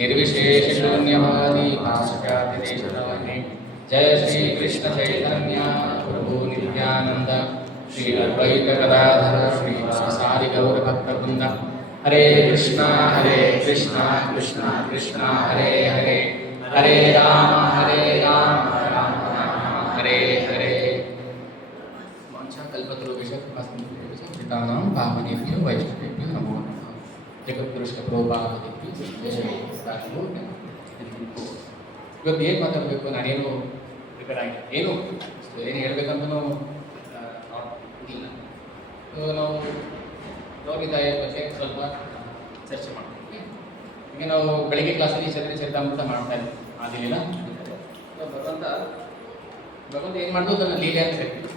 निर्विशेषशून्यवादी पाशचात्यदेशतारिणे जय श्री कृष्ण चैतन्य प्रभु नित्यानंद श्री अद्वैत गदाधर श्रीवासादि गौर भक्तवृंद हरे कृष्णा कृष्णा कृष्णा हरे हरे हरे राम राम राम हरे हरे वाञ्छाकल्पतरुभ्यः पावनेभ्यो वैष्णवेभ्यो नमो नमः जगद्गुरुश्च ಪ್ರೋಪಾದಿತ್ಯೋ ಇವತ್ತು ಏನು ಮಾತಾಡಬೇಕು, ನಾನೇನು ಪ್ರಿಪೇರ್ ಆಗಿ ಏನು ಹೇಳಬೇಕಂತನೂ ಇಲ್ಲ. ನಾವು ಗೌರಿದಾಯ ಬಗ್ಗೆ ಸ್ವಲ್ಪ ಚರ್ಚೆ ಮಾಡ್ತೀವಿ. ಈಗ ನಾವು ಬೆಳಿಗ್ಗೆ ಕ್ಲಾಸಲ್ಲಿ ಚರಿತಾಮೃತ ಮಾಡ್ತಾ ಇದ್ವಿ ಆದಿಲಿಲ್ಲ. ಭಗವಂತ ಏನು ಮಾಡೋದು ಅದನ್ನು ಲೀಲೆ ಅಂತ ಹೇಳ್ತೀವಿ.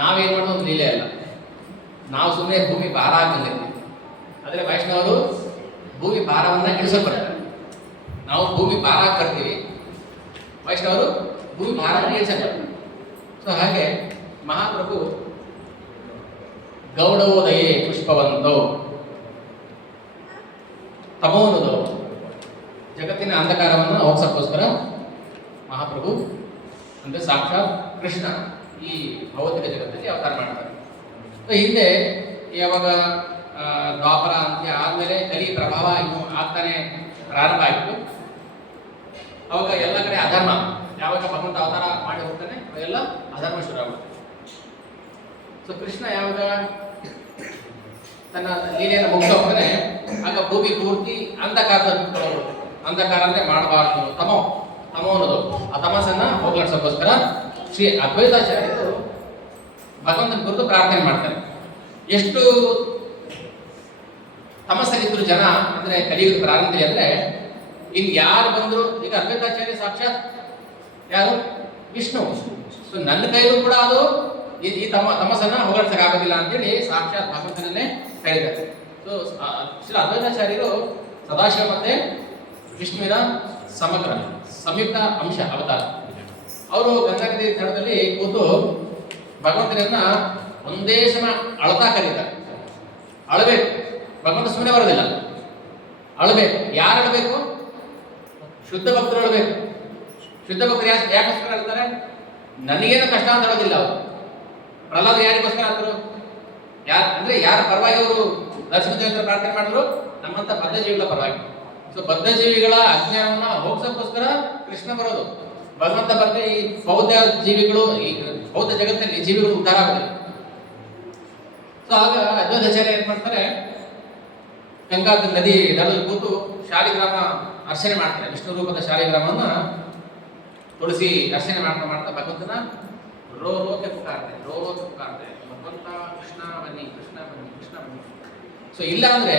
ನಾವೇನು ಮಾಡೋದು ಲೀಲೆ ಅಲ್ಲ, ನಾವು ಸುಮ್ಮನೆ ಭೂಮಿ ಭಾರ ಹಾಕಿರ್ತೀವಿ. ಆದರೆ ವೈಷ್ಣವರು ಭೂಮಿ ಭಾರವನ್ನು ಇಳಿಸೋಕೆ ಬರ್ತಾರೆ. ನಾವು ಭೂಮಿ ಭಾರ ಹಾಕ್ತೀವಿ, ವೈಷ್ಣವರು ಭೂಮಿ ಭಾರವನ್ನು ಇಳಿಸೋಕೆ ಬರ್ತಾರೆ. ಸೊ ಹಾಗೆ ಮಹಾಪ್ರಭು ಗೌಡವೋದಯೇ ಪುಷ್ಪವಂತೋ ತಮೋನುದೋ, ಜಗತ್ತಿನ ಅಂಧಕಾರವನ್ನು ಹೋಗ್ಸೋಕ್ಕೋಸ್ಕರ ಮಹಾಪ್ರಭು ಅಂದರೆ ಸಾಕ್ಷಾತ್ ಕೃಷ್ಣ ಈ ಭೌತಿಕ ಜಗತ್ತಲ್ಲಿ ಅವತಾರ ಮಾಡ್ತಾರೆ. ಹಿಂದೆ ಯಾವಾಗ ದ್ವಾಪರ ಅಂತ್ಯ ಆದಮೇಲೆ ಕಲಿ ಪ್ರಭಾವ ಇನ್ನು ಆಗ್ತಾನೆ ಪ್ರಾರಂಭ ಆಯಿತು. ಅವಾಗ ಎಲ್ಲ ಕಡೆ ಅಧರ್ಮ, ಯಾವಾಗ ಭಗವಂತ ಅವತಾರ ಮಾಡಿ ಹೋಗ್ತಾನೆ ಅವೆಲ್ಲ ಅಧರ್ಮ ಶುರು ಆಗುತ್ತೆ. ಸೊ ಕೃಷ್ಣ ಯಾವಾಗ ತನ್ನ ಲೀಲೆಯನ್ನು ಮುಗಿಸ ಹೋಗ್ತಾನೆ, ಆಗ ಭೂಮಿ ಪೂರ್ತಿ ಅಂಧಕಾರದ ಹೋಗುತ್ತೆ. ಅಂಧಕಾರ ಅಂದರೆ ಮಾಡಬಾರ್ದು, ತಮೋ ಅನ್ನೋದು ಆ ತಮಸನ್ನ ಹೋಗ್ಲಾಡ್ಸೋಕ್ಕೋಸ್ಕರ ಶ್ರೀ ಅದ್ವೈತಾಚಾರ್ಯರು ಭಗವಂತನ ಕುರಿತು ಪ್ರಾರ್ಥನೆ ಮಾಡ್ತಾರೆ. ಎಷ್ಟು ತಮಸ್ಸಲ್ಲಿದ್ದರು ಜನ ಅಂದರೆ ಕಲಿಯುಗ ಪ್ರಾರಂಭದಲ್ಲಿ ಅಂದರೆ ಇನ್ನು ಯಾರು ಬಂದರು, ಈಗ ಅದ್ವೈತಾಚಾರ್ಯ ಸಾಕ್ಷಾತ್ ಯಾರು ವಿಷ್ಣು. ಸೊ ನನ್ನ ಕೈಲೂ ಕೂಡ ಅದು ಈ ತಮಸ್ಸನ್ನ ಹೋಗಡ್ಸಕ್ಕಾಗೋದಿಲ್ಲ ಅಂತೇಳಿ ಸಾಕ್ಷಾತ್ ಭಗವಂತನನ್ನೇ ಕರೀತಾರೆ. ಸೊ ಶ್ರೀ ಅದ್ವೈತಾಚಾರ್ಯರು ಸದಾಶಿವ ಮತ್ತೆ ವಿಷ್ಣುವಿನ ಸಮಗ್ರ ಸಂಯುಕ್ತ ಅಂಶ ಅವತಾರ. ಅವರು ಗಂಗಾ ನದಿ ತಟದಲ್ಲಿ ಕೂತು ಭಗವಂತನನ್ನ ಒಂದೇ ಸಮ ಅಳತಾ ಕರೀತಾರೆ. ಅಳಬೇಕು, ಭಗವಂತ ಸುಮ್ಮನೆ ಬರೋದಿಲ್ಲ, ಅಳಬೇಕು. ಯಾರು ಅಳಬೇಕು? ಶುದ್ಧ ಭಕ್ತರು ಅಳಬೇಕು. ಶುದ್ಧ ಭಕ್ತರು ಯಾಕೋಸ್ಕರ ಅಳ್ತಾರೆ? ನನಗೇನು ಕಷ್ಟ ಅಂತ ಹೇಳೋದಿಲ್ಲ ಅವರು. ಪ್ರಹ್ಲಾದ ಯಾರಿಗೋಸ್ಕರ ಅಂದರು? ಯಾರು ಅಂದರೆ ಯಾರ ಪರವಾಗಿ ಅವರು ನರಸಿಂಹದೇವರ ಪ್ರಾರ್ಥನೆ ಮಾಡಿದ್ರು? ನಮ್ಮಂಥ ಬದ್ಧಜೀವಿಗಳ ಪರವಾಗಿ. ಸೊ ಬದ್ಧಜೀವಿಗಳ ಅಜ್ಞಾನವನ್ನು ಹೋಗ್ಸೋಕ್ಕೋಸ್ಕರ ಕೃಷ್ಣ ಬರೋದು. ಭಗವಂತ ಬರದೆ ಈ ಬೌದ್ಧ ಜೀವಿಗಳು, ಈ ಬೌದ್ಧ ಜಗತ್ತಲ್ಲಿ ಜೀವಿಗಳು ಉದ್ಧಾರ ಆಗೋದಿಲ್ಲ. ಸೊ ಆಗ ಅದ್ವೈತಾಚಾರ್ಯ ಏನ್ ಮಾಡ್ತಾರೆ, ಗಂಗಾ ನದಿ ದಡದಲ್ಲಿ ಕೂತು ಶಾಲಿಗ್ರಾಮ ಅರ್ಚನೆ ಮಾಡ್ತಾರೆ. ವಿಷ್ಣು ರೂಪದ ಶಾಲಿಗ್ರಾಮವನ್ನ ತುಳಸಿ ಅರ್ಚನೆ ಮಾಡ್ತಾ ಮಾಡ್ತಾ ಭಗವಂತನ ರೋಕೆ ಪುಕಾರ್ತಾರೆ. ಭಗವಂತ ಕೃಷ್ಣ ಬನ್ನಿ, ಕೃಷ್ಣ ಬನ್ನಿ, ಕೃಷ್ಣ ಬನ್ನಿ. ಸೊ ಇಲ್ಲ ಅಂದ್ರೆ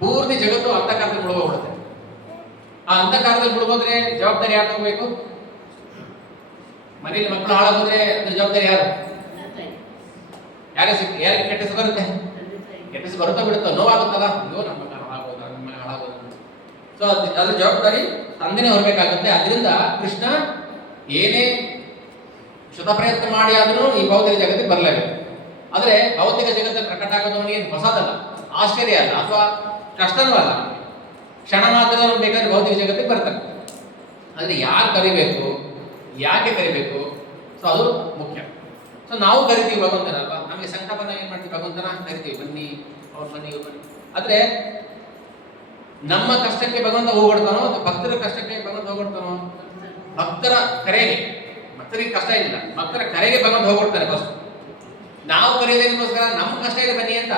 ಪೂರ್ತಿ ಜಗತ್ತು ಅಂಧಕಾರದಲ್ಲಿ ಮುಳುಗೋಗ್ಬಿಡುತ್ತೆ. ಆ ಅಂಧಕಾರದಲ್ಲಿ ಮುಳುಗೋದ್ರೆ ಜವಾಬ್ದಾರಿ ಯಾರು ತಗೋಬೇಕು? ಮನೇಲಿ ಮಕ್ಕಳು ಹಾಳಾಗೋದ್ರೆ ಅದ್ರ ಜವಾಬ್ದಾರಿ ಯಾರು? ಯಾರಿಗೆ ಕೆಟ್ಟ ಹೆಸರು ಬರುತ್ತೆ? ಕೆಟ್ಟ ಹೆಸರು ಬರುತ್ತಾ ಬಿಡುತ್ತೋ, ನೋವಾಗುತ್ತಲ್ಲ, ಅಯ್ಯೋ ನಮ್ಮ ಮಗ ಹಾಳಾಗೋದ, ನಮ್ಮ ಮಗ ಹಾಳಾಗೋದ. ಸೊ ಅದ್ರ ಜವಾಬ್ದಾರಿ ತಂದೆನೇ ಹೊರಬೇಕಾಗುತ್ತೆ. ಅದರಿಂದ ಕೃಷ್ಣ ಏನೇ ಶತ ಪ್ರಯತ್ನ ಮಾಡಿ ಆದರೂ ಈ ಭೌತಿಕ ಜಗತ್ತಿಗೆ ಬರಲೇಬೇಕು. ಆದರೆ ಭೌತಿಕ ಜಗತ್ತಿಗೆ ಪ್ರಕಟ ಆಗೋದು ಅವನಿಗೆ ಹೊಸದಲ್ಲ, ಆಶ್ಚರ್ಯ ಅಲ್ಲ, ಅಥವಾ ಕಷ್ಟನೂ ಅಲ್ಲ. ಕ್ಷಣ ಮಾತ್ರದಲ್ಲಿ ಬೇಕಾದ್ರೆ ಭೌತಿಕ ಜಗತ್ತಿಗೆ ಬರ್ತಾರೆ. ಆದರೆ ಯಾರು ಕರಿಬೇಕು, ಯಾಕೆ ಕರಿಬೇಕು, ಸೊ ಅದು ಮುಖ್ಯ. ಸೊ ನಾವು ಕರಿತೀವಿ ಭಗವಂತನಲ್ವಾ, ನಮಗೆ ಸಂಕಟ ಬಂದಾಗ ಏನು ಮಾಡ್ತೀವಿ? ಭಗವಂತನ ಕರಿತೀವಿ, ಬನ್ನಿ, ಅವ್ರ ಬನ್ನಿ, ಇವ್ರು ಬನ್ನಿ. ಆದರೆ ನಮ್ಮ ಕಷ್ಟಕ್ಕೆ ಭಗವಂತ ಹೋಗ್ಬಿಡ್ತಾನೋ ಅಥವಾ ಭಕ್ತರ ಕಷ್ಟಕ್ಕೆ ಭಗವಂತ ಹೋಗ್ಬಿಡ್ತಾನೋ? ಭಕ್ತರ ಕರೆಗೆ, ಭಕ್ತರಿಗೆ ಕಷ್ಟ ಇಲ್ಲ, ಭಕ್ತರ ಕರೆಗೆ ಭಗವಂತ ಹೋಗ್ಬಿಡ್ತಾನೆ ಫಸ್ಟ್. ನಾವು ಕರೆಯೋದಕ್ಕೋಸ್ಕರ ನಮ್ಮ ಕಷ್ಟ ಇದೆ ಬನ್ನಿ ಅಂತ,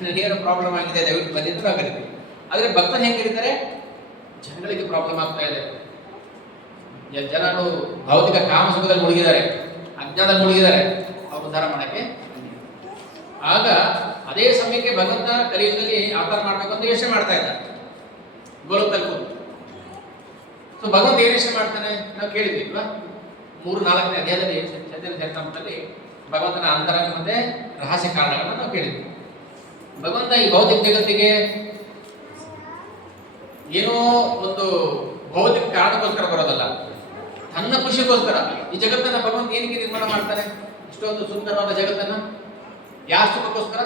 ನನಗೇನೋ ಪ್ರಾಬ್ಲಮ್ ಆಗಿದೆ ದಯವಿಟ್ಟು ಬನ್ನಿ ಅಂತ ನಾವು ಕರಿತೀವಿ. ಆದರೆ ಭಕ್ತರು ಹೆಂಗೆ ಕರೀತಾರೆ? ಜನಗಳಿಗೆ ಪ್ರಾಬ್ಲಮ್ ಆಗ್ತಾ ಇದೆ, ಜನರು ಭೌತಿಕ ಕಾಮ ಸುಖದಲ್ಲಿ ಮುಳುಗಿದ್ದಾರೆ, ಅಜ್ಞಾನದಲ್ಲಿ ಮುಳುಗಿದ್ದಾರೆ, ಅವ್ರು ಉದ್ಧಾರ ಮಾಡಕ್ಕೆ. ಆಗ ಅದೇ ಸಮಯಕ್ಕೆ ಭಗವಂತ ಕಲಿಯುಗದಲ್ಲಿ ಅವತಾರ ಮಾಡಬೇಕು ಅಂತ ಯೋಚನೆ ಮಾಡ್ತಾ ಇದ್ದಾರೆ ಗೋಲೋಕದಲ್ಲಿ ಕೂತು. ಸೊ ಭಗವಂತ ಏನು ಯೋಚನೆ ಮಾಡ್ತಾನೆ ನಾವು ಕೇಳಿದ್ವಿ ಅಲ್ವಾ? 3-4ನೇ ಅಧ್ಯಾಯದಲ್ಲಿ ಚೈತನ್ಯ ಚರಿತಾಮೃತದಲ್ಲಿ ಭಗವಂತನ ಅಂತರಂಗ ಮತ್ತೆ ರಹಸ್ಯ ಕಾರಣಗಳನ್ನು ನಾವು ಕೇಳಿದ್ವಿ. ಭಗವಂತ ಈ ಭೌತಿಕ ಜಗತ್ತಿಗೆ ಏನೋ ಒಂದು ಭೌತಿಕ ಕಾರಣಕ್ಕೋಸ್ಕರ ಬರೋದಲ್ಲ, ತನ್ನ ಖುಷಿಗೋಸ್ಕರ. ಈ ಜಗತ್ತನ್ನ ಭಗವಂತ ಏನಕ್ಕೆ ನಿರ್ಮಾಣ ಮಾಡ್ತಾನೆ? ಇಷ್ಟೊಂದು ಸುಂದರವಾದ ಜಗತ್ತನ್ನ ಯಾರ ಸುಖಕ್ಕೋಸ್ಕರ?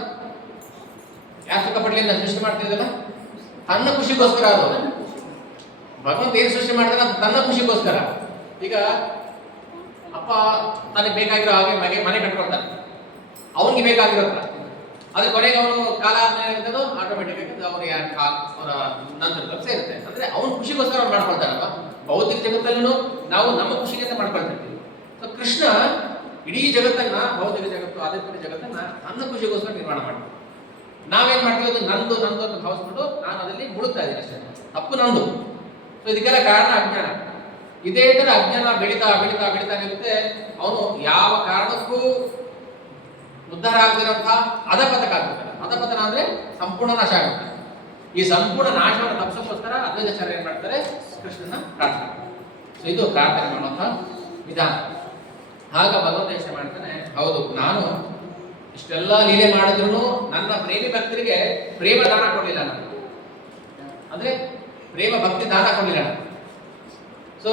ಯಾರ ಸುಖ ಪಡ್ಲಿಂದ ಸೃಷ್ಟಿ ಮಾಡ್ತಿದ್ದಲ್ಲ? ತನ್ನ ಖುಷಿಗೋಸ್ಕರ ಅದು. ಭಗವಂತ ಏನು ಸೃಷ್ಟಿ ಮಾಡ್ತಾನೆ ಅದು ತನ್ನ ಖುಷಿಗೋಸ್ಕರ. ಈಗ ಅಪ್ಪ ತನಗೆ ಬೇಕಾಗಿರೋ ಹಾಗೆ ಮನೆ ಕಟ್ಕೊಳ್ತಾನೆ, ಅವನಿಗೆ ಬೇಕಾಗಿರೋಲ್ಲ. ಅದ್ರ ಕೊನೆಗೆ ಅವನು ಕಾಲ ಆದ್ಮೇಲೆ ಆಟೋಮೆಟಿಕ್ ಆಗಿ ಅವರ ನಂತರ ಕೆಲಸ ಇರುತ್ತೆ. ಅಂದ್ರೆ ಅವನ ಖುಷಿಗೋಸ್ಕರ ಅವ್ನು ಮಾಡ್ಕೊಳ್ತಾನಲ್ವ. ಭೌತಿಕ ಜಗತ್ತಲ್ಲೂ ನಾವು ನಮ್ಮ ಖುಷಿಗೆ ಅಂತ ಮಾಡ್ಕೊಳ್ತಿರ್ತೀವಿ. ಸೊ ಕೃಷ್ಣ ಇಡೀ ಜಗತ್ತನ್ನ, ಭೌತಿಕ ಜಗತ್ತು, ಆಧ್ಯಾತ್ಮಿಕ ಜಗತ್ತನ್ನ ನನ್ನ ಖುಷಿಗೋಸ್ಕರ ನಿರ್ಮಾಣ ಮಾಡ್ತೀವಿ. ನಾವೇನ್ ಮಾಡ್ತೀವಿ, ಅದು ನಂದು ನಂದು ಅಂತ ಭಾವಿಸ್ಬಿಟ್ಟು ನಾನು ಅದರಲ್ಲಿ ಮುಳುಗ್ತಾ ಇದ್ದೀನಿ ಅಷ್ಟೇ. ತಪ್ಪು ನಂದು. ಸೊ ಇದಕ್ಕೆಲ್ಲ ಕಾರಣ ಅಜ್ಞಾನ. ಇದೇ ತರ ಅಜ್ಞಾನ ಬೆಳೀತಾ ಬೆಳೀತಾ ಬೆಳೀತಾನೆ ಇರುತ್ತೆ. ಅವನು ಯಾವ ಕಾರಣಕ್ಕೂ ಉದ್ಧಾರ ಆಗ್ತಿರೋಂಥ ಅಧಪತಕ್ಕಾಗ್ತಾರೆ. ಅಧಪತನ ಅಂದ್ರೆ ಸಂಪೂರ್ಣ ನಾಶ ಆಗುತ್ತೆ. ಈ ಸಂಪೂರ್ಣ ನಾಶವನ್ನು ತಪ್ಪಿಸೋಕ್ಕೋಸ್ಕರ ಅದ್ವೈತಾಚಾರ್ಯ ಏನ್ ಮಾಡ್ತಾರೆ, ಕೃಷ್ಣನ ಪ್ರಾರ್ಥನೆ. ಸೊ ಇದು ಪ್ರಾರ್ಥನೆ ಮಾಡುವಂಥ ವಿಧಾನ. ಆಗ ಭಗವಂತ ಯೋಚನೆ ಮಾಡ್ತಾನೆ, ಹೌದು ನಾನು ಇಷ್ಟೆಲ್ಲ ಲೀಲೆ ಮಾಡಿದ್ರು ನನ್ನ ಪ್ರೇಮಿ ಭಕ್ತರಿಗೆ ಪ್ರೇಮ ದಾನ ಕೊಡಲಿಲ್ಲ ನಾನು, ಅಂದ್ರೆ ಪ್ರೇಮ ಭಕ್ತಿ ದಾನ ಕೊಡಲಿಲ್ಲ ನಾನು. ಸೊ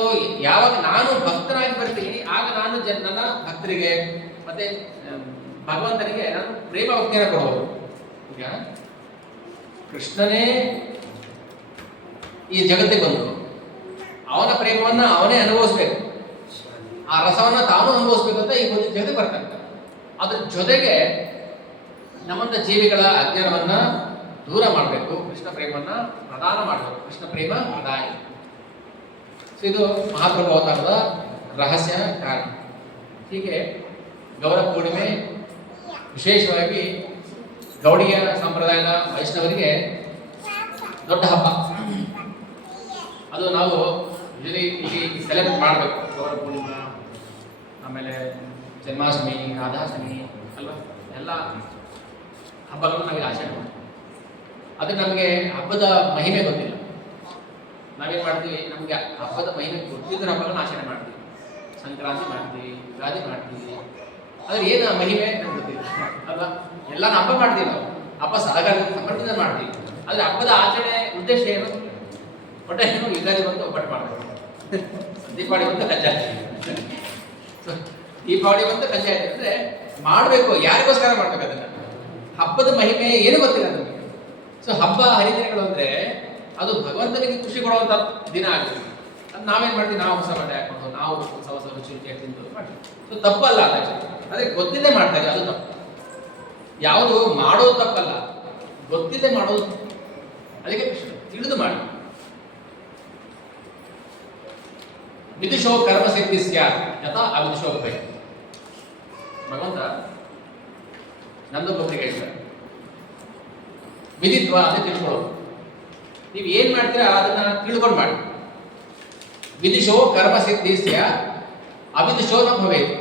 ಯಾವಾಗ ನಾನು ಭಕ್ತನಾಗಿ ಬರ್ತೀನಿ ಆಗ ನಾನು ನನ್ನ ಭಕ್ತರಿಗೆ ಮತ್ತೆ ಭಗವಂತನಿಗೆ ನಾನು ಪ್ರೇಮ ಭಕ್ತಿಯನ್ನು ಕೊಡಬಹುದು. ಈಗ ಕೃಷ್ಣನೇ ಈ ಜಗತ್ತಿಗೆ ಬಂದು ಅವನ ಪ್ರೇಮವನ್ನ ಅವನೇ ಅನುಭವಿಸ್ಬೇಕು, ಆ ರಸವನ್ನ ತಾನು ಅನುಭವಿಸ್ಬೇಕು ಅಂತ ಈ ಒಂದು ಜಗತ್ತಿಗೆ ಬರ್ತಾನೆ. ಅದ್ರ ಜೊತೆಗೆ ನಮ್ಮಂತ ಜೀವಿಗಳ ಅಜ್ಞಾನವನ್ನ ದೂರ ಮಾಡಬೇಕು, ಕೃಷ್ಣ ಪ್ರೇಮವನ್ನ ಪ್ರದಾನ ಮಾಡಬೇಕು. ಕೃಷ್ಣ ಪ್ರೇಮ ಪ್ರದಾಯ. ಸೊ ಇದು ಮಹಾಪ್ರಭು ಅವತಾರದ ರಹಸ್ಯ ಕಾರಣ. ಹೀಗೆ ಗೌರ ಪೂರ್ಣಿಮೆ ವಿಶೇಷವಾಗಿ ಗೌಡಿಯ ಸಂಪ್ರದಾಯದ ವೈಷ್ಣವರಿಗೆ ದೊಡ್ಡ ಹಬ್ಬ. ಅದು ನಾವು ಇಲ್ಲಿ ಸೆಲೆಬ್ರೇಟ್ ಮಾಡಬೇಕು. ಗೌರ ಪೂರ್ಣಿಮಾ, ಆಮೇಲೆ ಜನ್ಮಾಷ್ಟಮಿ, ರಾಧಾಷ್ಟಮಿ ಅಲ್ವಾ, ಎಲ್ಲ ಹಬ್ಬಗಳನ್ನು ನಾವಿಲ್ಲಿ ಆಚರಣೆ ಮಾಡ್ತೀವಿ. ಆದರೆ ನಮಗೆ ಹಬ್ಬದ ಮಹಿಮೆ ಗೊತ್ತಿಲ್ಲ. ನಾವೇನು ಮಾಡ್ತೀವಿ, ನಮಗೆ ಹಬ್ಬದ ಮಹಿಮೆ ಗೊತ್ತಿದ್ದ ಹಬ್ಬಗಳನ್ನು ಆಚರಣೆ ಮಾಡ್ತೀವಿ. ಸಂಕ್ರಾಂತಿ ಮಾಡ್ತೀವಿ, ಯುಗಾದಿ ಮಾಡ್ತೀವಿ, ಆದರೆ ಏನು ಮಹಿಮೆ ನಮ್ಗೆ ಗೊತ್ತಿಲ್ಲ ಅಲ್ವಾ. ಎಲ್ಲ ಹಬ್ಬ ಮಾಡ್ತೀವಿ ನಾವು, ಹಬ್ಬ ಸಡಗರ ಸಮರ್ಪಣೆ ಮಾಡ್ತೀವಿ. ಆದರೆ ಹಬ್ಬದ ಆಚರಣೆ ಉದ್ದೇಶ ಏನು? ಒಟ್ಟೆ ಏನು, ಯುಗಾದಿ ಬಂತು ಒಬ್ಬಟ್ಟು ಮಾಡಬೇಕು, ದೀಪಾವಳಿ ಬಂತು ಕಜ್ಜಾಯ, ದೀಪಾವಳಿ ಬಂತು ಕಜ್ಜಾಯ ಅಂದರೆ ಮಾಡಬೇಕು. ಯಾರಿಗೋಸ್ಕರ ಮಾಡ್ಬೇಕು ಅದನ್ನು? ಹಬ್ಬದ ಮಹಿಮೆ ಏನು ಗೊತ್ತಿಲ್ಲ ನಮಗೆ. ಸೊ ಹಬ್ಬ ಹರಿದಿನಗಳು ಅಂದರೆ ಅದು ಭಗವಂತನಿಗೆ ಖುಷಿ ಕೊಡುವಂಥ ದಿನ ಆಗುತ್ತೆ. ಅದು ನಾವೇನು ಮಾಡ್ತೀವಿ, ನಾವು ಹೊಸ ಬಟ್ಟೆ ಹಾಕೊಂಡು ನಾವು ಹೊಸ ಹೊಸ ರುಚಿ ರುಚಿಯಾಗಿ ತಿಂದು ಮಾಡ್ತೀವಿ. ಸೊ ತಪ್ಪಲ್ಲ ಅದ, ಅದೇ ಗೊತ್ತಿಲ್ಲದೆ ಮಾಡ್ತಾರೆ, ಅದು ತಪ್ಪು. ಯಾವುದು ಮಾಡೋದು ತಪ್ಪಲ್ಲ, ಗೊತ್ತಿಲ್ಲದೆ ಮಾಡೋದು. ಅದಕ್ಕೆ ಕೃಷ್ಣ ತಿಳಿದು ಮಾಡಿ. ವಿದುಷೋ ಕರ್ಮ ಸಿದ್ಧಿ ಸ್ಯಾತ್ ಯಥಾ ಅವಿದುಷೋ ಭಯ. ಭಗವಂತ ನಮ್ದೊಬ್ಬೊಬ್ಬರಿಗೆ ಹೇಳ್ತಾರೆ, ವಿಧಿತ್ವ ಅಂದ್ರೆ ತಿಳ್ಕೊಳ್ಳೋದು. ನೀವು ಏನ್ ಮಾಡ್ತೀರಾ ಅದನ್ನ ತಿಳ್ಕೊಂಡು ಮಾಡಿ. ವಿದುಷೋ ಕರ್ಮ ಸಿದ್ಧಿ ಸ್ಯಾತ್ ಅವಿದುಷೋ ನ ಭವೇತ್.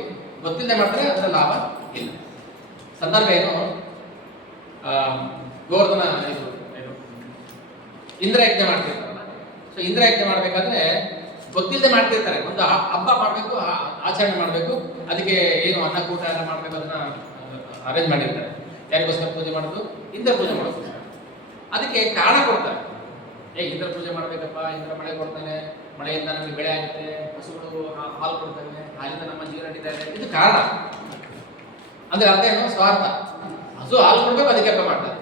ಗೊತ್ತಿಲ್ಲದೆ ಮಾಡ್ತಾರೆ, ಅದರ ಲಾಭ ಇಲ್ಲ. ಸಂದರ್ಭ ಏನು, ಗೋವರ್ಧನ ಇಂದ್ರ ಯಜ್ಞ ಮಾಡ್ತಿರ್ತಾರಲ್ಲ. ಸೊ ಇಂದ್ರ ಯಜ್ಞ ಮಾಡ್ಬೇಕಾದ್ರೆ ಗೊತ್ತಿಲ್ಲದೆ ಮಾಡ್ತಿರ್ತಾರೆ. ಒಂದು ಹಬ್ಬ ಮಾಡಬೇಕು, ಆಚರಣೆ ಮಾಡಬೇಕು, ಅದಕ್ಕೆ ಏನು ಅನ್ನಕೂಟ ಎಲ್ಲ ಮಾಡಬೇಕು, ಅದನ್ನ ಅರೇಂಜ್ ಮಾಡಿರ್ತಾರೆ. ಯಾರಿಗೋಸ್ಕರ ಪೂಜೆ ಮಾಡೋದು? ಇಂದ್ರ ಪೂಜೆ ಮಾಡೋದು. ಅದಕ್ಕೆ ಕಾರಣ ಕೊಡ್ತಾರೆ. ಇಂದ್ರ ಪೂಜೆ ಮಾಡ್ಬೇಕಪ್ಪ, ಇಂದ್ರ ಮಳೆ ಕೊಡ್ತಾನೆ, ಮಳೆಯಿಂದ ನಮಗೆ ಬೆಳೆ ಆಗುತ್ತೆ, ಹಸುಗಳು ಹಾಲು ಕೊಡ್ತಾನೆ, ಹಾಲಿಂದ ನಮ್ಮ ಜೀವನ ನಡೀತಾ ಇದೆ. ಇದು ಕಾರಣ. ಅಂದ್ರೆ ಅರ್ಥ ಏನು? ಸ್ವಾರ್ಥ. ಹಸು ಹಾಲು ಕೊಡ್ಬೇಕು, ಅದಕ್ಕೆ ಹಬ್ಬ ಮಾಡ್ತಾರೆ.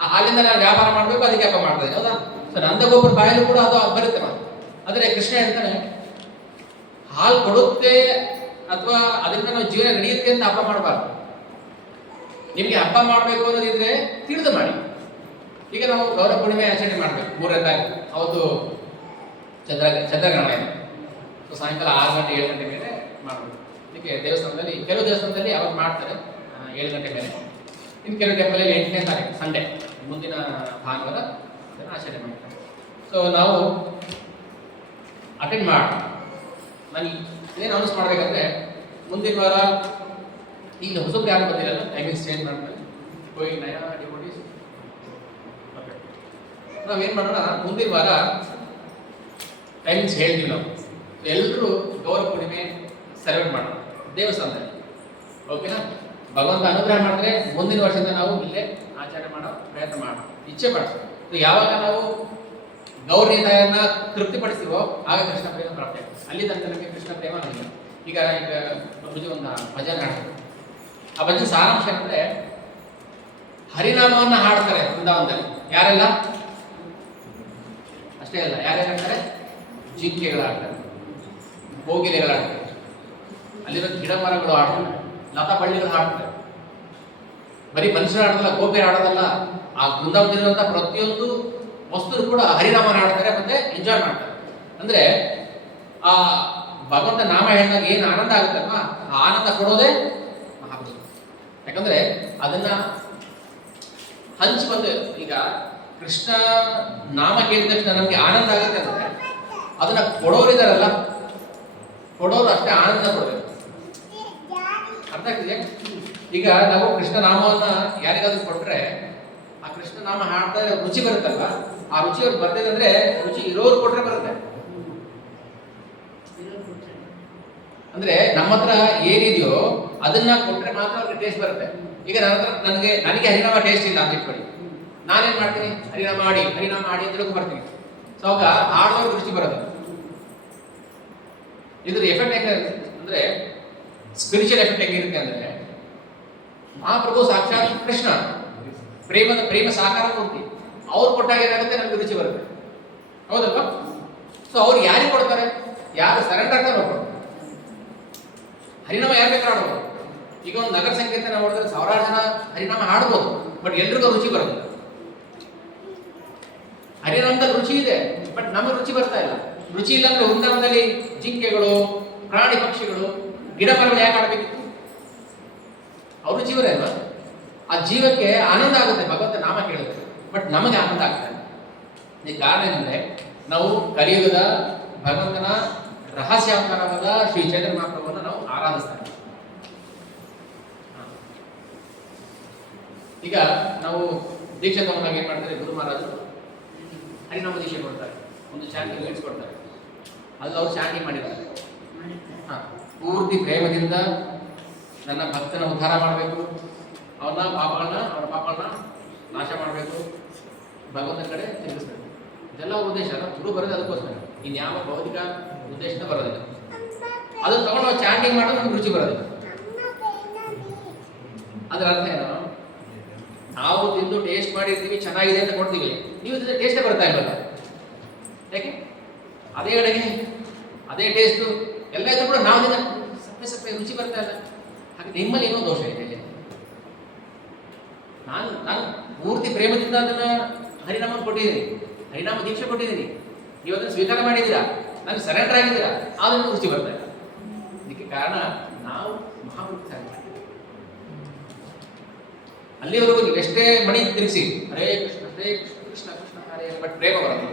ಆ ಹಾಲಿಂದ ನಾನು ವ್ಯಾಪಾರ ಮಾಡಬೇಕು, ಅದಕ್ಕೆ ಹಬ್ಬ ಮಾಡ್ತಾರೆ. ಹೌದಾ? ಸೊ ನಂದಗೊಬ್ಬರ ಬಾಯಲ್ಲೂ ಕೂಡ ಅದು ಬರುತ್ತೆ ಮಾತು. ಆದರೆ ಕೃಷ್ಣ ಹೇಳ್ತಾನೆ, ಹಾಲು ಕೊಡುತ್ತೆ ಅಥವಾ ಅದರಿಂದ ನಾವು ಜೀವನ ನಡೆಯುತ್ತೆ ಅಂತ ಹಬ್ಬ ಮಾಡಬಾರ್ದು. ನಿಮಗೆ ಹಬ್ಬ ಮಾಡಬೇಕು ಅನ್ನೋದಿದ್ರೆ ತಿಳಿದು ಮಾಡಿ. ಈಗ ನಾವು ಗೌರ ಪೂರ್ಣಿಮೆ ಆಚರಣೆ ಮಾಡಬೇಕು 3ನೇ ತಾರೀಕು, ಅವತ್ತು ಚಂದ್ರಗ್ರಹಣ ಇದೆ. ಸೊ ಸಾಯಂಕಾಲ 6 ಗಂಟೆ 7 ಗಂಟೆ ಮೇಲೆ ಮಾಡಬೇಕು. ಇದಕ್ಕೆ ದೇವಸ್ಥಾನದಲ್ಲಿ, ಕೆಲವು ದೇವಸ್ಥಾನದಲ್ಲಿ ಅವಾಗ ಮಾಡ್ತಾರೆ 7 ಗಂಟೆ ಮೇಲೆ. ಇನ್ನು ಕೆಲವು ಟೆಂಪಲಲ್ಲಿ 8ನೇ ತಾರೀಕು ಸಂಡೇ, ಮುಂದಿನ ಭಾನುವಾರ ಆಚರಣೆ ಮಾಡ್ತಾರೆ. ಸೊ ನಾವು ಅಟೆಂಡ್ ಮಾಡಿ. ನಾನು ಏನು ಅನೌನ್ಸ್ ಮಾಡಬೇಕಂದ್ರೆ, ಮುಂದಿನ ವಾರ ಈಗ ಹೊಸಬ್ರು ಯಾರು ಬಂದಿರಲ್ಲ, ಟೈಮಿಂಗ್ಸ್ ಚೇಂಜ್ ಮಾಡ್ತಾರೆ. ಹೋಗಿ ನಯ ಡಿವೋಟೀಸ್ ನಾವೇನು ಮಾಡೋಣ, ಮುಂದಿನ ವಾರ ಟೈಮಿಂಗ್ಸ್ ಹೇಳ್ತೀವಿ ನಾವು. ಎಲ್ಲರೂ ಗೌರ ಪೂರ್ಣಿಮೆ ಸೆಲೆಬ್ರೇಟ್ ಮಾಡೋಣ ದೇವಸ್ಥಾನದಲ್ಲಿ. ಓಕೆನಾ? ಭಗವಂತ ಅನುಗ್ರಹ ಮಾಡಿದ್ರೆ ಮುಂದಿನ ವರ್ಷದಿಂದ ನಾವು ಇಲ್ಲೇ ಆಚರಣೆ ಮಾಡೋ ಪ್ರಯತ್ನ ಮಾಡೋಣ, ಇಚ್ಛೆ ಪಡ್ತೀವಿ. ಯಾವಾಗ ನಾವು ಗೌರಿ ತಾಯಿಯನ್ನ ತೃಪ್ತಿಪಡಿಸ್ತೀವೋ ಆಗ ಕೃಷ್ಣ ಪ್ರೇಮ ಪ್ರಾಪ್ತಿ ಆಗ್ತದೆ. ಅಲ್ಲಿ ತನಕ ನಮಗೆ ಕೃಷ್ಣ ಪ್ರೇಮ ಆಗಿಲ್ಲ. ಈಗ ಪ್ರಭುಜಿ ಒಂದು ಭಜನೆ ಹಾಡ್ತಾರೆ. ಆ ಭಜನೆ ಸಾರಾಂಶ ಏನಂದ್ರೆ, ಹರಿನಾಮವನ್ನು ಹಾಡ್ತಾರೆ ವೃಂದಾವನದಲ್ಲಿ. ಯಾರೆಲ್ಲ? ಅಷ್ಟೇ ಅಲ್ಲ, ಯಾರ್ಯಾರು ಆಡ್ತಾರೆ? ಜಿಂಕೆಗಳು ಆಡ್ತಾರೆ, ಕೋಗಿಲೆಗಳು ಆಡ್ತಾರೆ, ಅಲ್ಲಿರೋ ಗಿಡ ಮರಗಳು ಆಡ್ತಾರೆ, ಲತಾ ಬಳ್ಳಿಗಳು ಆಡ್ತಾರೆ. ಬರೀ ಮನುಷ್ಯರು ಆಡೋದಲ್ಲ, ಗೋಪಿ ಆಡೋದಲ್ಲ, ಆ ಬೃಂದಾವನದಲ್ಲಿರುವಂತಹ ಪ್ರತಿಯೊಂದು ವಸ್ತು ಕೂಡ ಹರಿನಾಮನ ಆಡ್ತಾರೆ ಮತ್ತೆ ಎಂಜಾಯ್ ಮಾಡ್ತಾರೆ. ಅಂದ್ರೆ ಆ ಭಗವಂತ ನಾಮ ಹೇಳಿದಾಗ ಏನು ಆನಂದ ಆಗುತ್ತಲ್ವಾ, ಆ ಆನಂದ ಕೊಡೋದೇ ಮಹಾಭಕ್ತಿ. ಯಾಕಂದ್ರೆ ಅದನ್ನ ಹಂಚಿ ಬಂದು, ಈಗ ಕೃಷ್ಣ ನಾಮ ಕೇಳಿದ ತಕ್ಷಣ ನಮ್ಗೆ ಆನಂದ ಆಗುತ್ತೆ ಅಂದ್ರೆ ಅದನ್ನ ಕೊಡೋರಿದಾರಲ್ಲ, ಕೊಡೋರು ಅಷ್ಟೇ ಆನಂದ ಕೊಡಬೇಕು. ಅರ್ಥ ಆಗ್ತಿದೆ? ಈಗ ನಾವು ಕೃಷ್ಣ ನಾಮವನ್ನ ಯಾರಿಗಾದ್ರೂ ಕೊಟ್ರೆ ಆ ಕೃಷ್ಣ ನಾಮ ಹಾಡ್ತಾ ರುಚಿ ಬರುತ್ತಲ್ವಾ, ಆ ರುಚಿ ಅವ್ರಿಗೆ ಬರ್ತಿದೆ ಅಂದ್ರೆ ರುಚಿ ಇರೋರು ಕೊಟ್ರೆ ಬರುತ್ತೆ. ಅಂದ್ರೆ ನಮ್ಮ ಹತ್ರ ಏನಿದೆಯೋ ಅದನ್ನ ಕೊಟ್ರೆ ಮಾತ್ರ ಅವ್ರಿಗೆ ಟೇಸ್ಟ್ ಬರುತ್ತೆ. ಈಗ ನನ್ನ ಹತ್ರ ನನಗೆ ಹರಿನಾಮ ಟೇಸ್ಟ್ ಇಲ್ಲ ಅಂತ ಇಟ್ಕೊಳ್ಳಿ, ನಾನೇನ್ ಮಾಡ್ತೀನಿ? ಹರಿನಾಮ ಮಾಡಿ ಅಂತ ಬರ್ತೀನಿ. ಸೊ ಅವಾಗ ಹಾಡೋರ್ಗೆ ರುಚಿ ಬರೋದು. ಇದ್ರ ಎಫೆಕ್ಟ್ ಹೆಂಗೆ ಅಂದ್ರೆ, ಸ್ಪಿರಿಚುವಲ್ ಎಫೆಕ್ಟ್ ಹೆಂಗಿರುತ್ತೆ ಅಂದ್ರೆ, ಮಹಾಪ್ರಭು ಸಾಕ್ಷಾತ್ ಕೃಷ್ಣ ಪ್ರೇಮ ಸಾಕಾರ ಮೂರ್ತಿ, ಅವ್ರು ಕೊಟ್ಟಾಗ ಏನಾಗುತ್ತೆ? ನಮ್ಗೆ ರುಚಿ ಬರುತ್ತೆ, ಹೌದಲ್ವಾ? ಸೊ ಅವ್ರು ಯಾರಿಗೆ ಕೊಡ್ತಾರೆ? ಯಾರು ಸರೆಂಡರ್ ಆಗ್ತಾರೆ ಅವ್ರು ಕೊಡ್ತಾರೆ. ಹರಿನಾಮ ಯಾರು ಬೇಕಾದ್ರೆ ಆಡ್ಬೋದು. ಈಗ ಒಂದು ನಗರ ಸಂಕೀರ್ತನೆ ನೋಡಿದ್ರೆ ಸಾವಿರಾರು ಜನ ಹರಿನಾಮ ಹಾಡ್ಬೋದು, ಬಟ್ ಎಲ್ರಿಗೂ ರುಚಿ ಬರೋದಿಲ್ಲ. ಹರಿನಾಮದಲ್ಲಿ ರುಚಿ ಇದೆ, ಬಟ್ ನಮಗೆ ರುಚಿ ಬರ್ತಾ ಇಲ್ಲ. ರುಚಿ ಇಲ್ಲ ಅಂದ್ರೆ ವೃಂದಾವನದಲ್ಲಿ ಜಿಂಕೆಗಳು, ಪ್ರಾಣಿ ಪಕ್ಷಿಗಳು, ಗಿಡ ಮರಗಳು ಯಾಕೆ ಆಡಬೇಕಿತ್ತು? ಅವ್ರ ಜೀವನ ಅಲ್ವಾ? ಆ ಜೀವಕ್ಕೆ ಆನಂದ ಆಗುತ್ತೆ ಭಗವಂತ ನಾಮ ಕೇಳಿದ್ರೆ, ಬಟ್ ನಮಗೆ ಆನಂದ ಆಗ್ತಾ ಇಲ್ಲ. ಈ ಕಾರಣ ಏನಂದ್ರೆ, ನಾವು ಕಲಿಯುಗದ ಭಗವಂತನ ರಹಸ್ಯಾವತಾರವಾದ ಶ್ರೀ ಚೈತನ್ಯ ಮಹಾಪ್ರಭುವನ್ನು ನಾವು ಆರಾಧಿಸ್ತಾರೆ. ಈಗ ನಾವು ದೀಕ್ಷೆ ತಗೊಂಡಾಗ ಏನ್ ಮಾಡ್ತಾರೆ? ಗುರು ಮಹಾರಾಜರು ಹರಿನಾಮ ದೀಕ್ಷೆ ಕೊಡ್ತಾರೆ, ಒಂದು ಚಾಂಟಿಂಗ್ ಲೀಡ್ಸ್ ಕೊಡ್ತಾರೆ. ಅಲ್ಲಿ ಅವ್ರು ಚಾಂಟಿಂಗ್ ಮಾಡಿರ್ತಾರೆ, ಪೂರ್ತಿ ಪ್ರೇಮದಿಂದ ನನ್ನ ಭಕ್ತನ ಉದ್ಧಾರ ಮಾಡಬೇಕು, ಅವನ ಪಾಪಗಳನ್ನ ನಾಶ ಮಾಡಬೇಕು, ಭಗವಂತನ ಕಡೆ ತಿರುಗಿಸ್ಬೇಕು. ಇದೆಲ್ಲ ಉದ್ದೇಶ ಅಲ್ಲ, ಗುರು ಬರೋದು ಅದಕ್ಕೋಸ್ಕರ, ಇನ್ಯಾವ ಭೌತಿಕ ಉದ್ದೇಶದಿಂದ ಬರೋದಿಲ್ಲ. ಅದನ್ನ ತಗೊಂಡು ನಾವು ಚಾಂಟಿಂಗ್ ಮಾಡೋದು ನಮ್ಗೆ ರುಚಿ ಬರೋದಿಲ್ಲ. ಅದ್ರ ಅರ್ಥ ಏನು? ನಾವು ತಿಂದು ಟೇಸ್ಟ್ ಮಾಡಿರ್ತೀವಿ, ಚೆನ್ನಾಗಿದೆ ಅಂತ ಕೊಡ್ತೀವಿ, ನೀವು ತಿಂದ ಟೇಸ್ಟೇ ಬರ್ತಾ ಇಲ್ವಲ್ಲ. ಯಾಕೆ? ಅದೇ ಅಡುಗೆ, ಅದೇ ಟೇಸ್ಟು ಎಲ್ಲ ಇದ್ರೂ ಕೂಡ ನಾವು ದಿನ ಸಪ್ಪೆ ರುಚಿ ಬರ್ತಾ ಇಲ್ಲ. ಹಾಗೆ ನಿಮ್ಮಲ್ಲಿ ಏನೋ ದೋಷ ಇದೆ. ನಾನು ಪೂರ್ತಿ ಪ್ರೇಮದಿಂದ ಅದನ್ನ ಹರಿನಾಮ ಕೊಟ್ಟಿದ್ದೀನಿ, ಹರಿನಾಮ ದೀಕ್ಷೆ ಕೊಟ್ಟಿದ್ದೀನಿ, ನೀವು ಅದನ್ನು ಸ್ವೀಕಾರ ಮಾಡಿದ್ದೀರಾ, ನಾನು ಸರೆಂಡರ್ ಆಗಿದ್ದೀರಾ, ಆದ್ರೂ ರುಚಿ ಬರ್ತಾ ಇಲ್ಲ. ಇದಕ್ಕೆ ಕಾರಣ ನಾವು ಮಹಾಭಕ್ತಿ ಸಾಧನೆ. ಅಲ್ಲಿವರೆಗೂ ನೀವು ಎಷ್ಟೇ ಮಣಿ ತಿರುಗಿಸಿ ಹರೇ ಕೃಷ್ಣ ಕೃಷ್ಣ ಕೃಷ್ಣ ಹರೇ, ಬಟ್ ಪ್ರೇಮ ಬರೋದು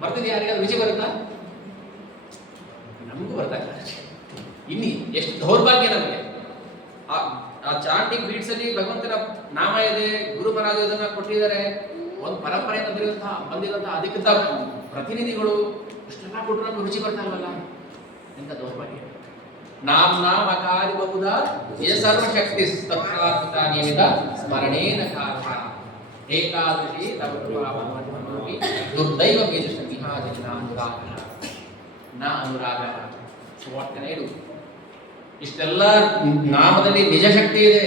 ಬರ್ತಿದೆ. ಯಾರಿಗಾದ್ರೂ ರುಚಿ ಬರುತ್ತಾ? ನಮಗೂ ಬರ್ತಾ ಇಲ್ಲ. ಇನ್ನಿ ಎಷ್ಟು ದೌರ್ಭಾಗ್ಯ ನಮಗೆ. ಆ ಚಾಂಟಿಂಗ್ ಬೀಟ್ಸ್ ಅಲ್ಲಿ ಭಗವಂತನ ನಾಮ ಇದೆ, ಗುರು ಮಹಾರಾಜ ಇದನ್ನ ಕೊಟ್ಟಿದ್ದಾರೆ, ಒಂದು ಪರಂಪರೆಯಿಂದ ಬಂದಿರುವಂತಹ ಅಧಿಕೃತ ಪ್ರತಿನಿಧಿಗಳು ಇಷ್ಟೆಲ್ಲ ಕೊಟ್ಟರು, ನಮ್ಗೆ ರುಚಿ ಬರ್ತಾ ಇಲ್ವಲ್ಲ. ಎಂತ ದೌರ್ಭಾಗ್ಯ. ನಾಮಕಾರಿ ಬಹುಧ ಯೇ ಸರ್ವಶಕ್ತಿ ತತ್ಕಾರ್ಮಿಕ ನಿಯಮಿತ ಸ್ಮರಣೇನ ಕಾರಣ ಏಕಾದಶಿ ತವೃಪಾಪಿ ದುರ್ದೈವ ಮೀದೃಶ ವಿಹಾಜನ ಅನುರಾಗ ನ ಅನುರಾಗ. What can I do? ಇಷ್ಟೆಲ್ಲ ನಾಮದಲ್ಲಿ ನಿಜ ಶಕ್ತಿ ಇದೆ,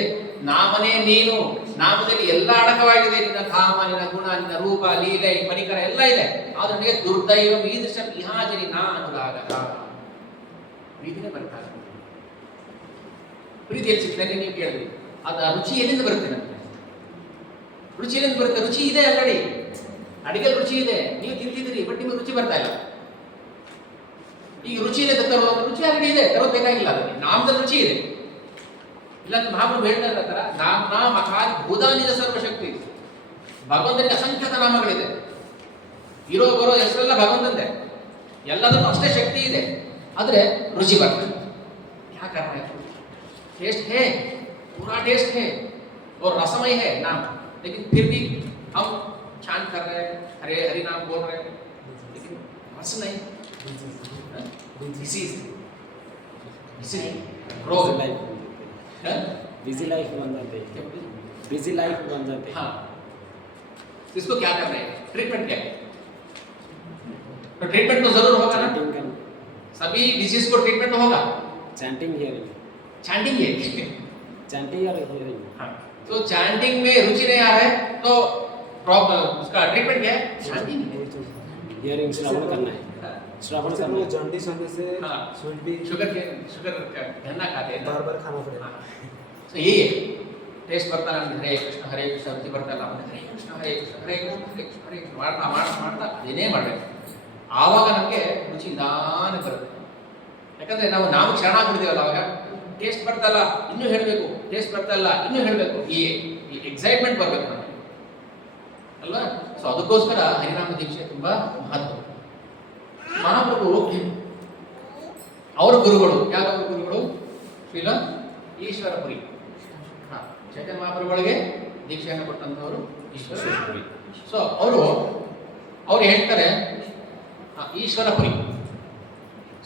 ನಾಮನೇ ನೀನು, ನಾಮದಲ್ಲಿ ಎಲ್ಲ ಅಡಕವಾಗಿದೆ, ನಿನ್ನ ಧಾಮ, ನಿನ್ನ ಗುಣ, ನಿನ್ನ ರೂಪ, ಲೀಲೆ, ಪರಿಕರ ಎಲ್ಲ ಇದೆ. ಆದ್ರೆ ನಿನಗೆ ದುರ್ದೈವ ಮೀದೃಶ ವಿಹಾಜನಿ ನಾ ಅನುರಾಗ. ಪ್ರೀತಿನೇ ಬರ್ತಾರೆ. ಪ್ರೀತಿಯಲ್ಲಿ ಸಿಗ್ತಾನೆ ನೀವು ಕೇಳಿದ್ರಿ, ಅದು ರುಚಿ ಎಲ್ಲಿಂದ ಬರುತ್ತೆ? ನಮಗೆ ರುಚಿ ಎಲ್ಲಿಂದ ಬರುತ್ತೆ? ರುಚಿ ಇದೆ ಆಲ್ರೆಡಿ, ಅಡಿಗೆಲ್ ರುಚಿ ಇದೆ, ನೀವು ತಿಂತಿದ್ದೀರಿ, ಬಟ್ ನಿಮಗೆ ರುಚಿ ಬರ್ತಾ ಇಲ್ಲ. ಈಗ ರುಚಿ ಇದೆ ತರೋದು, ರುಚಿ ಆಲ್ರೆಡಿ ಇದೆ, ತರೋದು ಬೇಕಾಗಿಲ್ಲ. ಅದಕ್ಕೆ ನಾಮದಲ್ಲಿ ರುಚಿ ಇದೆ. ಇಲ್ಲಾಂದ್ರೆ ಮಹಾಪ್ರಭು ಹೇಳ್ತಾ ಇರ್ತಾರ, ನಾಮ ಅಕಾರಿ ಭೂದಾನಿದ ಸರ್ವಶಕ್ತಿ. ಭಗವಂತನಿಗೆ ಅಸಂಖ್ಯಾತ ನಾಮಗಳಿದೆ, ಇರೋ ಬರೋ ಹೆಸರೆಲ್ಲ ಭಗವಂತಂದೆ, ಎಲ್ಲದಕ್ಕೂ ಅಷ್ಟೇ ಶಕ್ತಿ ಇದೆ, ಆದ್ರೆ ರುಚಿ ಬರ್ತದೆ. क्या कर रहे हैं? टेस्ट है, पूरा टेस्ट है और रसमय है नाम, लेकिन फिर भी हम चांट कर रहे हैं, हरे हरि नाम बोल रहे हैं, लेकिन रस नहीं. डिसीज रोग लाइफ, बिजी लाइफ बन जाते हैं, बिजी लाइफ बन जाते हैं. हाँ, इसको क्या कर रहे हैं? ट्रीटमेंट क्या है? तो ट्रीटमेंट तो जरूर होगा ना, सभी डिसीज को ट्रीटमेंट होगा. चैंटिंग हियरिंग, चैंटिंग है, चैंटिंग और हियरिंग. हाँ, तो चैंटिंग में रुचि नहीं आ रहा है तो प्रॉब्लम, उसका ट्रीटमेंट क्या है? चैंटिंग. हियरिंग श्रवण करना है, श्रवण जैसे करना वो है। जॉन्डिस होने से हाँ। स्वीट भी शुगर गन्ना खाते हैं बार बार खाना पड़ेगा। ಸೊ ಹೀಗೆ ಟೇಸ್ಟ್ ಬರ್ತಾ ನಮ್ಗೆ ಹರೇ ಕೃಷ್ಣ ರುಚಿ ಬರ್ತಾ ಇಲ್ಲ ಹರೇ ಕೃಷ್ಣ ಹರೇ ಕೃಷ್ಣ ಹರೇ ಕೃಷ್ಣ ಹರೇ ಕೃಷ್ಣ ಹರೇ ಕೃಷ್ಣ ಮಾಡ್ತಾ ಮಾಡ್ತಾ ಮಾಡ್ತಾ ಅದೇನೇ ಮಾಡಬೇಕು ಆವಾಗ ನಮಗೆ ರುಚಿ ನಿಧಾನ ಬರುತ್ತೆ. ಯಾಕಂದ್ರೆ ನಾವು ಕ್ಷಣ ಆಗ್ಬಿಡ್ತೀವಲ್ಲ ಅವಾಗ ಟೇಸ್ಟ್ ಬರ್ತಲ್ಲ ಇನ್ನೂ ಹೇಳಬೇಕು, ಟೇಸ್ಟ್ ಬರ್ತಲ್ಲ ಇನ್ನೂ ಹೇಳಬೇಕು, ಈ ಎಕ್ಸೈಟ್ಮೆಂಟ್ ಬರಬೇಕು ನಮಗೆ ಅಲ್ವಾ. ಸೊ ಅದಕ್ಕೋಸ್ಕರ ಹರಿನಾಮ ದೀಕ್ಷೆ ತುಂಬಾ ಮಹತ್ವ. ಮಹಾಪ್ರಭು ಅವರ ಗುರುಗಳು ಯಾವ ಗುರುಗಳು? ಶ್ರೀಲ ಈಶ್ವರಪುರಿ. ಚೈತನ್ಯ ಮಹಾಪ್ರಭುಗಳಿಗೆ ದೀಕ್ಷೆಯನ್ನು ಕೊಟ್ಟಂತವರು ಈಶ್ವರಪುರಿ. ಸೊ ಅವರು ಹೇಳ್ತಾರೆ ಈಶ್ವರಪುರಿ.